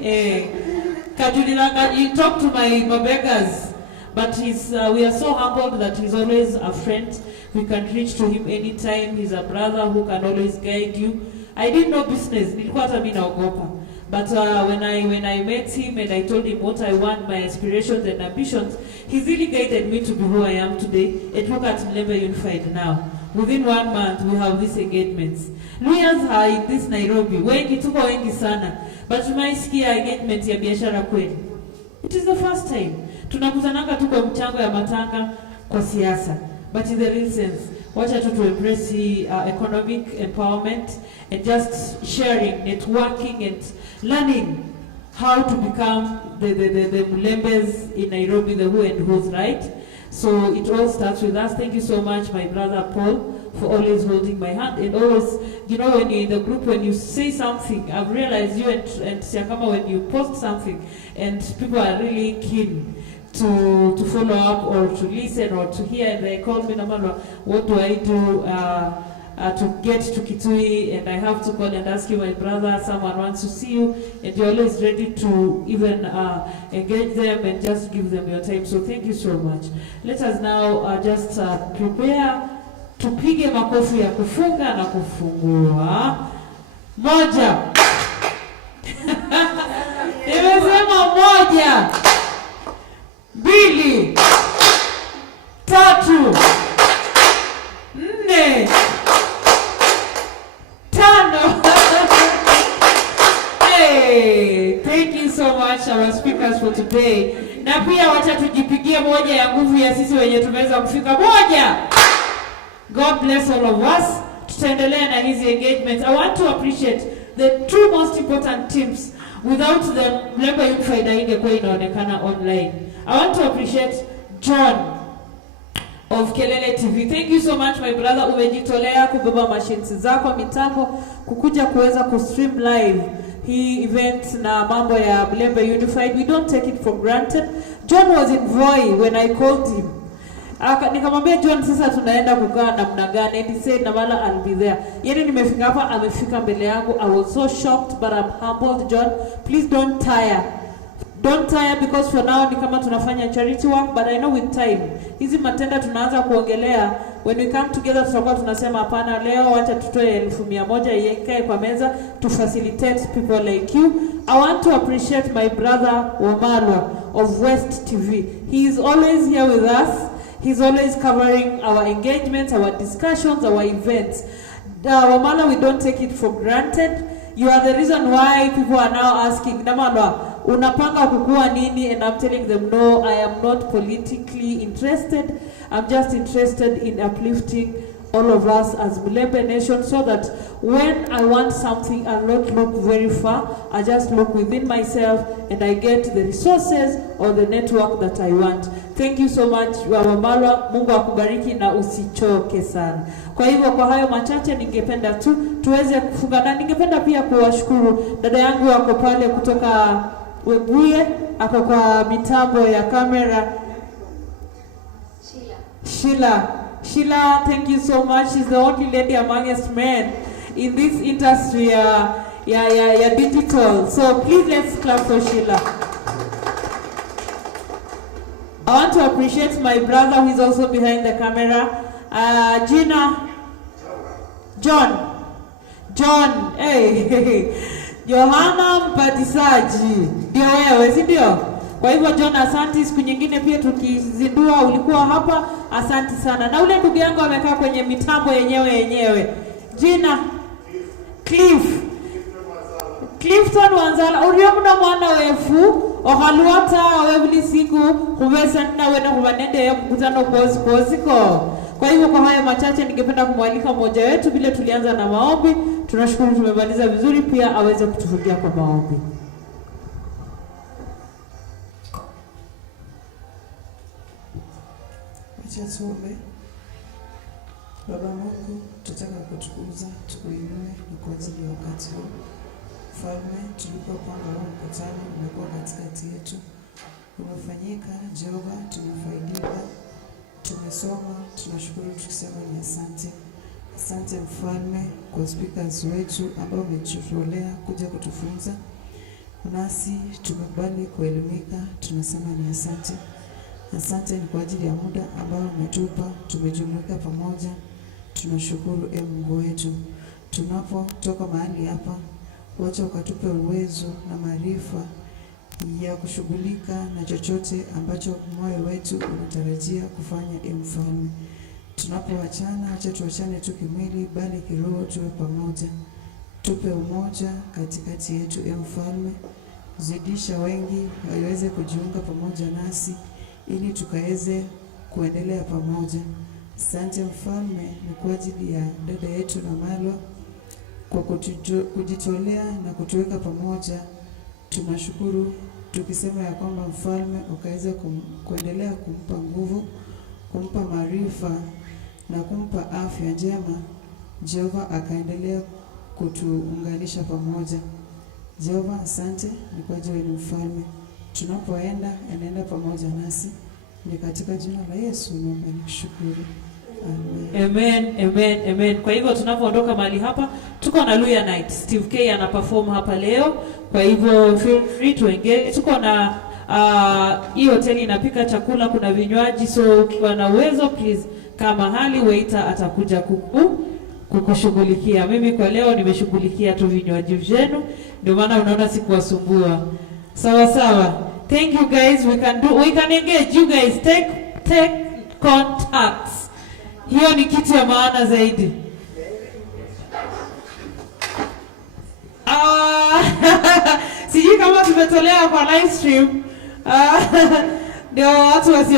you talk to my mabegas. But we are so humbled that he's always a friend. We can reach to him anytime. He's a brother who can always guide you. I didn't know business. Nilikuwa hata mimi naogopa. But when I met him and I told him what I want, my aspirations and ambitions, he really guided me to be who I am today. And look at Mulembe Unified now. Within 1 month, we have these engagements. Lawyers are in this Nairobi. Wengi tuko wengi sana. But tumaisikia engagement ya biashara kweli. It is the first time. Tunakutananga tu kwa mchango ya matanga kwa siasa. But in the real sense, wacha tu to embrace economic empowerment and just sharing, networking and learning how to become the Mulembes in Nairobi, the who and who's, right? So it all starts with us. Thank you so much, my brother Paul, for always holding my hand. And always, you know, when you're in the group, when you say something, I've realized you and Siakama, when you post something, and people are really keen to follow up or to listen or to hear, and they call me, Namano, what do I do to get to Kitui? And I have to call and ask you, my brother, someone wants to see you, and you're always ready to even engage them and just give them your time. So thank you so much. Let us now just prepare tupige makofi ya kufunga na kufungua. Moja. Nimesema moja. 2, 3, 4, 5. Hey, thank you so much our speakers for today. Na pia wacha tujipigie moja ya nguvu ya sisi wenye tumeweza kufika moja. God bless all of us. Tutaendelea na hizi engagements. I want to appreciate the two most important teams. Without them, Mulembe Unified haingekuwa inaonekana online. I want to appreciate John of Kelele TV. Thank you so much, my brother. Umejitolea kubeba machines zako mitambo kukuja kuweza kustream live hii event na mambo ya Mulembe Unified. We don't take it for granted. John was in Voi when I called him. Nikamwambia John, sasa tunaenda kukaa namna gani? And he said, Namala, I'll be there. Yeye nimefika hapa, amefika mbele yangu. I was so shocked, but I'm humbled. John, please don't tire. Don't tire, because for now ni kama tunafanya charity work, but I know with time hizi matenda tunaanza kuongelea. When we come together tutakuwa tunasema hapana, leo wacha tutoe 100,000 iweke kwa meza to facilitate people like you. I want to appreciate my brother Wamalwa of West TV. He is always here with us. He's always covering our engagements, our discussions, our events. Wamalwa, we don't take it for granted. You are the reason why people are now asking, Namalwa, unapanga kukua nini? And I'm telling them, no, I am not politically interested. I'm just interested in uplifting all of us as Mulembe Nation, so that when I want something, I'll not look very far. I just look within myself and I get the resources or the network that I want. Thank you so much, Wamalwa. Mungu akubariki na usichoke sana. Kwa hivyo kwa hayo machache ningependa tu tuweze kufunga, na ningependa pia kuwashukuru dada yangu wako pale kutoka Webuye, ako kwa mitambo ya kamera. Sheila, thank you so much. She's the only lady amongst men in this industry, digital. So please let's clap for Sheila. I want to appreciate my brother who is also behind the camera. Gina, John, hey, Yohana Mbatizaji, ndio wewe, si ndio? Kwa hivyo John, asante. Siku nyingine pia tukizindua ulikuwa hapa, asante sana. Na ule ndugu yangu amekaa kwenye mitambo yenyewe. Gina, Clifton Wanzala, uriomuna mwana wefu, ohaluata webuli siku, kubesa nina wena kubanende ya mkutano koziko. Kwa hivyo kwa haya machache ningependa kumwalika mmoja wetu, vile tulianza na maombi, tunashukuru tumemaliza vizuri, pia aweze kutufungia kwa maombi. Acha tuombe. Baba Mungu, tutaka kutukuza, tukuinue na kwa ajili ya wakati huu. Mfalme, tulipopanga huu mkutano umekuwa katikati yetu. Umefanyika, Jehova, tumefaidika, tumesoma, tunashukuru tukisema ni asante. Asante Mfalme kwa speakers wetu ambao wamejitolea kuja kutufunza. Nasi tumekubali kuelimika, tunasema ni asante. Asante ni kwa ajili ya muda ambao umetupa, tumejumuika pamoja. Tunashukuru Mungu wetu. Tunapotoka mahali hapa, wacha ukatupe uwezo na maarifa ya kushughulika na chochote ambacho moyo wetu unatarajia kufanya, Mfalme. Tunapoachana, acha tuachane tu kimwili, bali kiroho tuwe pamoja. Tupe umoja katikati yetu, Mfalme. Zidisha wengi waweze kujiunga pamoja nasi, ili tukaweze kuendelea pamoja. Asante Mfalme, ni kwa ajili ya dada yetu na Malwa kwa kujitolea na kutuweka pamoja. Tunashukuru tukisema ya kwamba Mfalme ukaweze kuendelea kumpa nguvu, kumpa maarifa na kumpa afya njema. Jehova akaendelea kutuunganisha pamoja. Jehova, asante ni kwa ajili ya Mfalme. Tunapoenda anaenda pamoja nasi. Ni katika jina la Yesu naomba nikushukuru. Amen. Kwa hivyo tunapoondoka mahali hapa, tuko na Luya Night. Steve K ana perform hapa leo. Kwa hivyo feel free to engage. Tuko na hii hoteli inapika chakula, kuna vinywaji, so ukiwa na uwezo please kama hali waiter atakuja kukushughulikia. Mimi kwa leo nimeshughulikia tu vinywaji vyenu, ndio maana unaona sikuwasumbua. Sawa. Thank you guys. We can engage. You guys take contacts. Hiyo ni kitu ya maana zaidi. Sijui kama tumetolewa kwa live stream. Ndio watu wasio